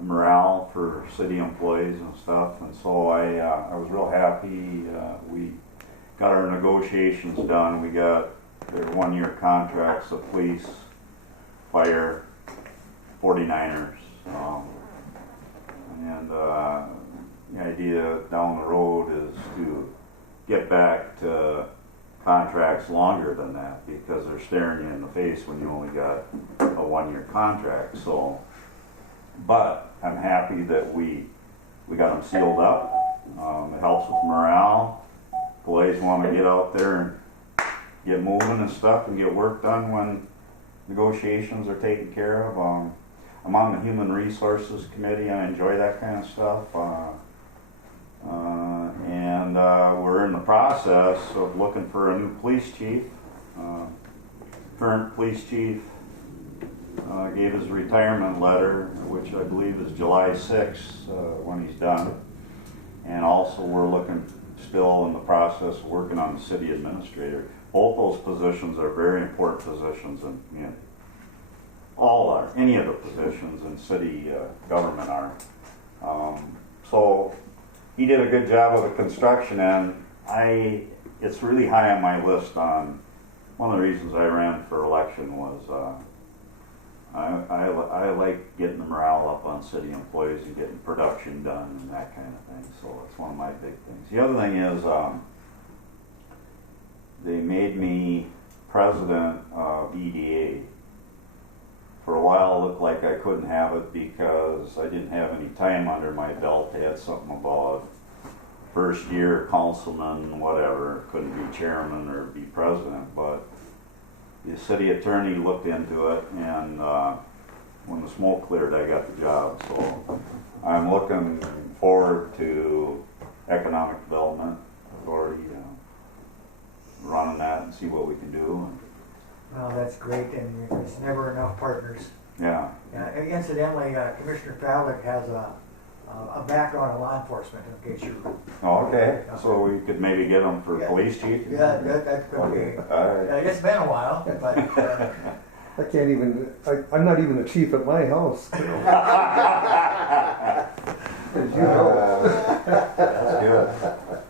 morale for city employees and stuff, and so I was real happy. We got our negotiations done. We got their 1-year contracts of police, fire, 49ers, and the idea down the road is to get back to contracts longer than that, because they're staring you in the face when you only got a 1-year contract. So, but I'm happy that we got them sealed up. It helps with morale. Employees want to get out there and get moving and stuff and get work done when negotiations are taken care of. I'm on the Human Resources Committee. I enjoy that kind of stuff. And we're in the process of looking for a new police chief. Current police chief gave his retirement letter, which I believe is July 6th when he's done. And also we're looking still in the process of working on the city administrator. Both those positions are very important positions, and all are, any of the positions in city government are. So he did a good job with the construction, and it's really high on my list on one of the reasons I ran for election was I like getting the morale up on city employees and getting production done and that kind of thing. So it's one of my big things. The other thing is they made me president of EDA. For a while it looked like I couldn't have it because I didn't have any time under my belt. They had something about first year councilman, whatever, couldn't be chairman or be president, but the city attorney looked into it, and when the smoke cleared, I got the job. So I'm looking forward to Economic Development Authority, running that and see what we can do. Well, that's great, and there's never enough partners. Yeah. Incidentally, Commissioner Pavlik has a background in law enforcement, in case you... Okay, so we could maybe get him for police chief? Yeah, that could be. It's been a while, but... I can't even, I'm not even the chief at my house. As you know. That's good.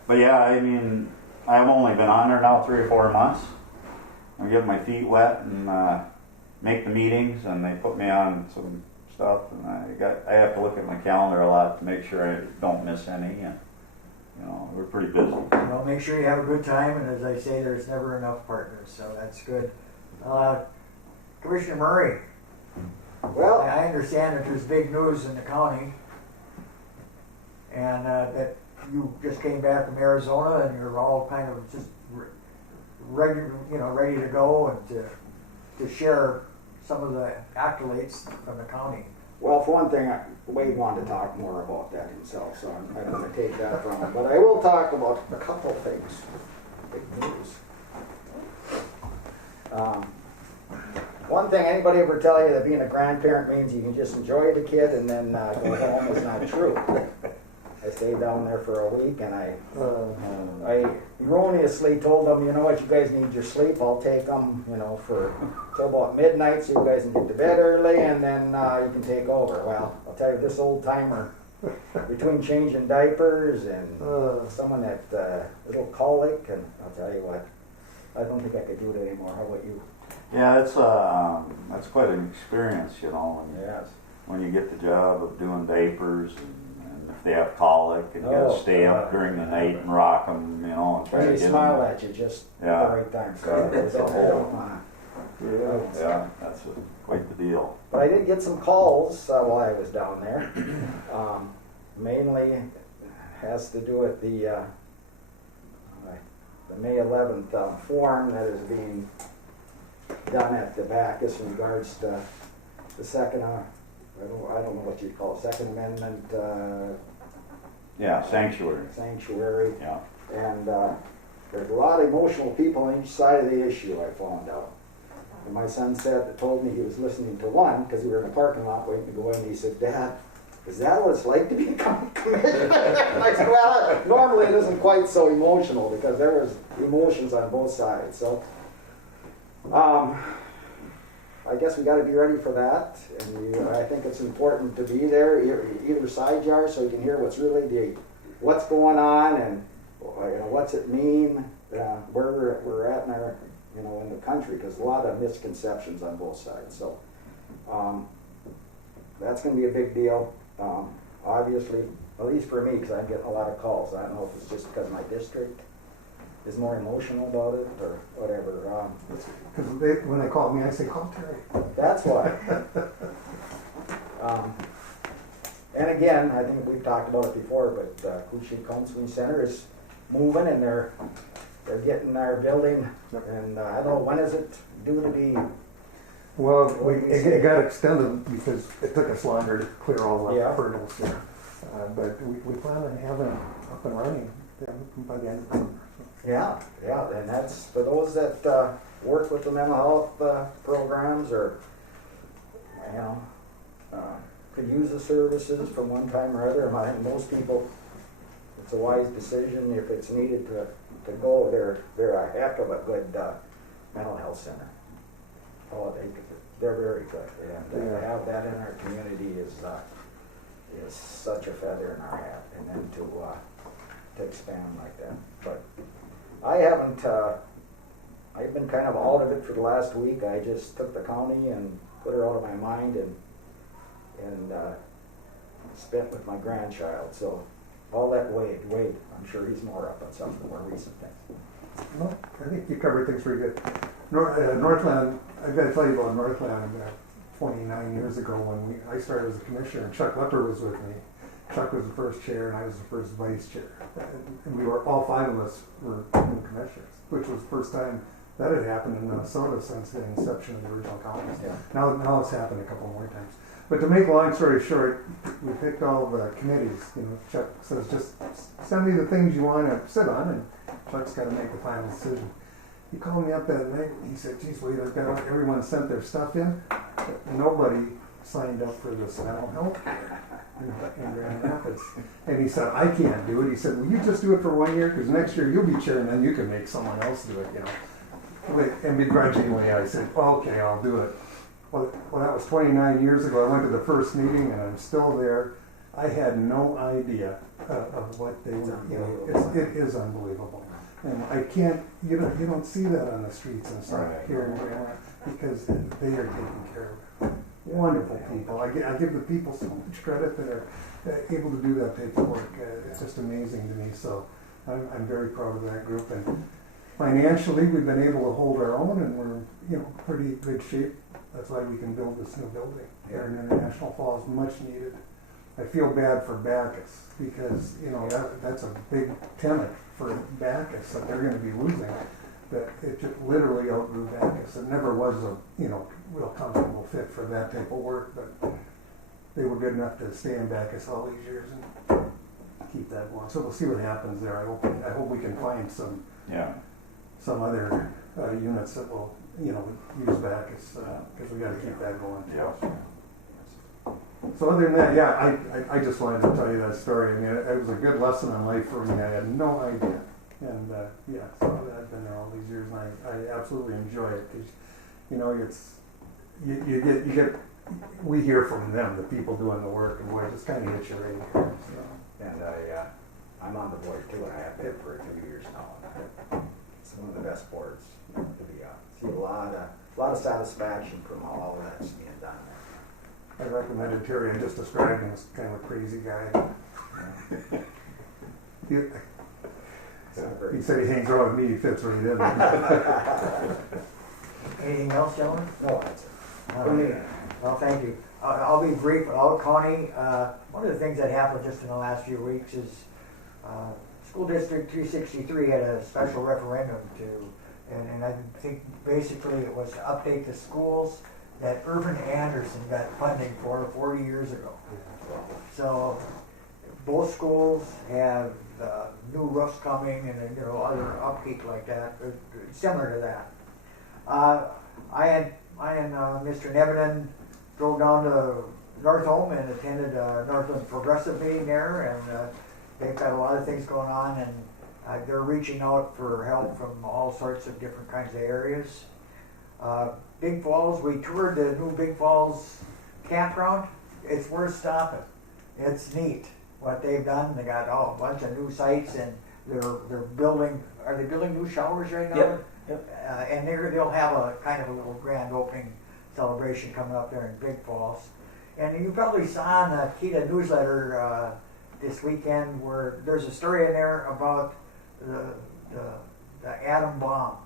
But yeah, I mean, I've only been on there now 3 or 4 months. I'm getting my feet wet and make the meetings, and they put me on some stuff, and I have to look at my calendar a lot to make sure I don't miss any, and we're pretty busy. Well, make sure you have a good time, and as I say, there's never enough partners, so that's good. Commissioner Murray, Well, I understand that there's big news in the county, and that you just came back from Arizona, and you're all kind of just ready to go and to share some of the accolades from the county. well, for one thing, Wade wanted to talk more about that himself, so I don't want to take that from him. But I will talk about a couple things. Big news. One thing, anybody ever tell you that being a grandparent means you can just enjoy the kid and then go home is not true. I stayed down there for a week, and I erroneously told them, you know what, you guys need your sleep. I'll take them, for till about midnight, so you guys can get to bed early, and then you can take over. Well, I'll tell you, this old timer, between changing diapers and someone that little colic, and I'll tell you what, I don't think I could do it anymore. How about you? Yeah, that's quite an experience, when you get the job of doing diapers, and if they have colic, and you gotta stay up during the night and rock them, and try to They get smile them. at you just Yeah. at the right time. So It's a I whole- don't wanna. Yeah, that's quite the deal. But I did get some calls while I was down there. Mainly has to do with the May 11th forum that is being done at the Bacchus in regards to the second, I don't know what you'd call it, Second Amendment Yeah, sanctuary. sanctuary. Yeah. And there's a lot of emotional people on each side of the issue, I found out. And my son told me he was listening to one, because we were in the parking lot waiting to go in, and he said, "Dad, is that what it's like to be a county commissioner?" I said, well, normally it isn't quite so emotional, because there was emotions on both sides. So I guess we got to be ready for that, and I think it's important to be there, either side you are, so you can hear what's really what's going on, and what's it mean, where we're at in our in the country, because a lot of misconceptions on both sides. So that's going to be a big deal. Obviously, at least for me, because I'm getting a lot of calls. I don't know if it's just because my district is more emotional about it or whatever. Because when they call me, I say, call Terry. That's why. And again, I think we've talked about it before, but Koochiching Counseling Center is moving, and they're getting our building, and I don't know, when is it due to be? Well, it got extended because it took us longer to clear all the hurdles there. But we plan on having it up and running by the end of the summer. Yeah, and that's for those that work with the mental health programs, or could use the services from one time or other. Most people, it's a wise decision. If it's needed to go, they're a heck of a good mental health center. Oh, they're very good, and to have that in our community is such a feather in our hat, and then to expand like that. But I haven't. I've been kind of out of it for the last week. I just took the county and put her out of my mind, and spent with my grandchild. So all that Wade, I'm sure he's more up on some of the more recent things. Well, I think you covered things pretty good. Northland, I've got to tell you about Northland. 29 years ago when I started as a commissioner, and Chuck Lepper was with me. Chuck was the first chair, and I was the first vice chair. And we were, all five of us were new commissioners, which was the first time that had happened in Minnesota since the inception of the original counties. Yeah. Now it's happened a couple more times. But to make a long story short, we picked all the committees. Chuck says, just send me the things you want to sit on, and Chuck's got to make the final decision. He called me up that night. He said, geez, Wade, I've got everyone sent their stuff in. Nobody signed up for this mental health care in Grand Rapids. And he said, I can't do it. He said, will you just do it for 1 year? Because next year you'll be chair, and then you can make someone else do it, And begrudgingly, I said, well, okay, I'll do it. Well, that was 29 years ago. I went to the first meeting, and I'm still there. I had no idea of what they were. It is unbelievable, and I can't. You don't see that on the streets and stuff here in Grand Rapids because they are taking care of it. Wonderful people. I give the people so much credit that are able to do that paperwork. It's just amazing to me. So I'm very proud of that group. And financially, we've been able to hold our own, and we're pretty good shape. That's why we can build this new building here in International Falls, much needed. I feel bad for Bacchus because that's a big tenant for Bacchus that they're going to be losing. That it just literally outgrew Bacchus. It never was a real comfortable fit for that type of work, but they were good enough to stay in Bacchus all these years and keep that going. So we'll see what happens there. I hope we can find some other units that will use Bacchus because we got to keep that going. Yeah. So other than that, I just wanted to tell you that story. I mean, it was a good lesson in life for me. I had no idea. And so I've been there all these years, and I absolutely enjoy it because you get we hear from them, the people doing the work, and boy, it just kind of hits you right in here. So. And I'm on the board too, and I have been for a few years now. And it's one of the best boards to be on. See a lot of satisfaction from all that's being done there. I recommended Terry. I just described him as kind of a crazy guy. He said he hangs around with me, he fits right in. Anything else, gentlemen? No, that's it. Well, thank you. I'll be brief. Out County, one of the things that happened just in the last few weeks is School District 263 had a special referendum and I think basically it was to update the schools that Irvin Anderson got funding for 40 years ago. So both schools have new roofs coming and other upkeep like that, similar to that. I and Mr. Nevenin drove down to North Home and attended Northland Progressive meeting there, and they've got a lot of things going on, and they're reaching out for help from all sorts of different kinds of areas. Big Falls, we toured the new Big Falls campground. It's worth stopping. It's neat what they've done. They got a bunch of new sites, and they're building. Are they building new showers right now? Yep. And they'll have a kind of a little grand opening celebration coming up there in Big Falls. And you probably saw in the Kita newsletter this weekend where there's a story in there about the atom bomb,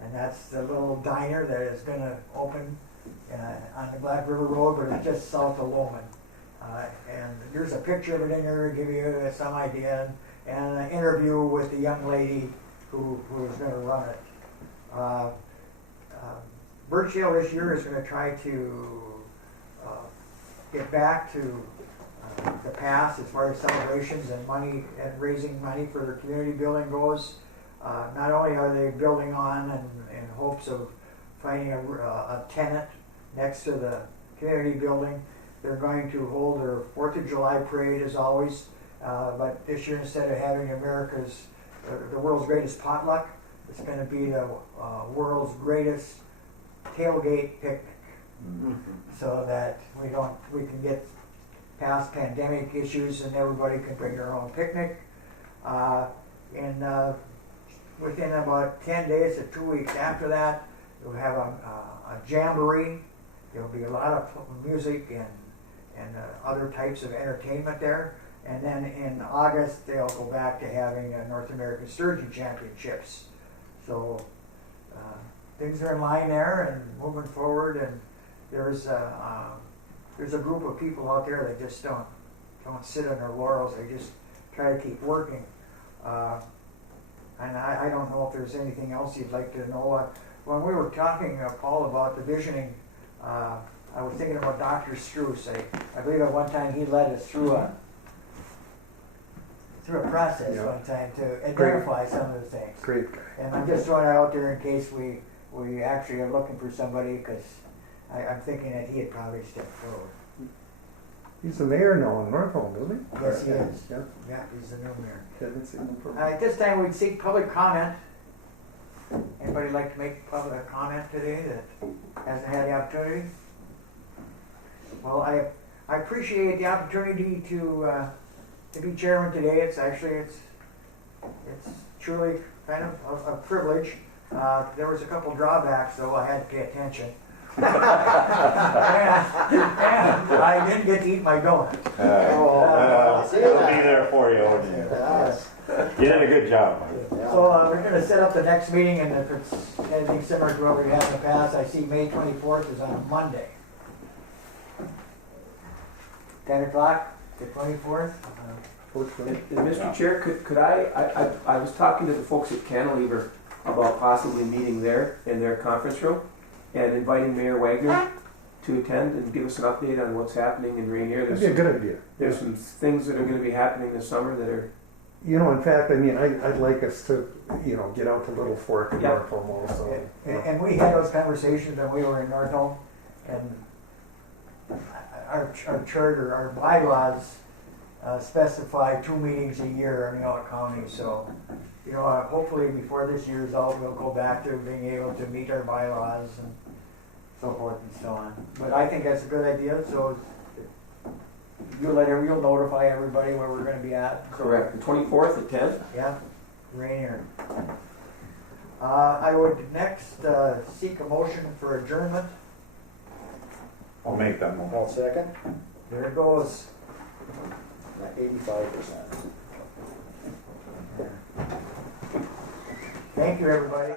and that's the little diner that is going to open on the Black River Road, but it's just south of Lowman. And there's a picture of it in there to give you some idea, and an interview with the young lady who is going to run it. Birchdale this year is going to try to get back to the past as far as celebrations and money and raising money for their community building goes. Not only are they building on in hopes of finding a tenant next to the community building, they're going to hold their 4th of July parade as always But this year, instead of having the world's greatest potluck, it's going to be the world's greatest tailgate picnic. So that we can get past pandemic issues and everybody can bring their own picnic. Within about 10 days to 2 weeks after that, we'll have a jamboree. There'll be a lot of music and other types of entertainment there. And then in August, they'll go back to having North American Sturgeon Championships. So things are in line there and moving forward. And there's a group of people out there that just don't sit on their laurels. They just try to keep working. And I don't know if there's anything else you'd like to know. When we were talking, Paul, about the visioning, I was thinking about Dr. Struess. I believe at one time he led us through a process one time to identify some of the things. Great guy. And I'm just throwing it out there in case we actually are looking for somebody, because I'm thinking that he'd probably step forward. He's the mayor now in Northholm, isn't he? Yes, he is. Yeah. Yeah, he's the new mayor. Haven't seen him for At this time, we'd seek public comment. Anybody like to make public comment today that hasn't had the opportunity? Well, I appreciate the opportunity to be chairman today. It's truly kind of a privilege. There was a couple drawbacks, though. I had to pay attention. and I didn't get to eat my donut. I'll be there for you, won't you? Yes. You did a good job, Mike. So we're going to set up the next meeting, and if it's anything similar to what we had in the past, I see May 24th is on a Monday. 10 o'clock, the 24th. And Mr. Chair, could I was talking to the folks at Cantilever about possibly meeting there in their conference room and inviting Mayor Wagner to attend and give us an update on what's happening in Rainier. That'd be a good idea. There's some things that are going to be happening this summer that are... You know, in fact, I mean, I'd like us to, get out to Little Fork and Yeah. Northholm also. And we had those conversations when we were in Northholm, and our charter, our bylaws specify 2 meetings a year in Elk County. So, hopefully before this year's out, we'll go back to being able to meet our bylaws and so forth and so on. But I think that's a good idea. So you'll notify everybody where we're going to be at. Correct. The 24th at 10? Yeah, Rainier. I would next seek a motion for adjournment. I'll make that one. I'll second. There it goes. 85%. Thank you, everybody.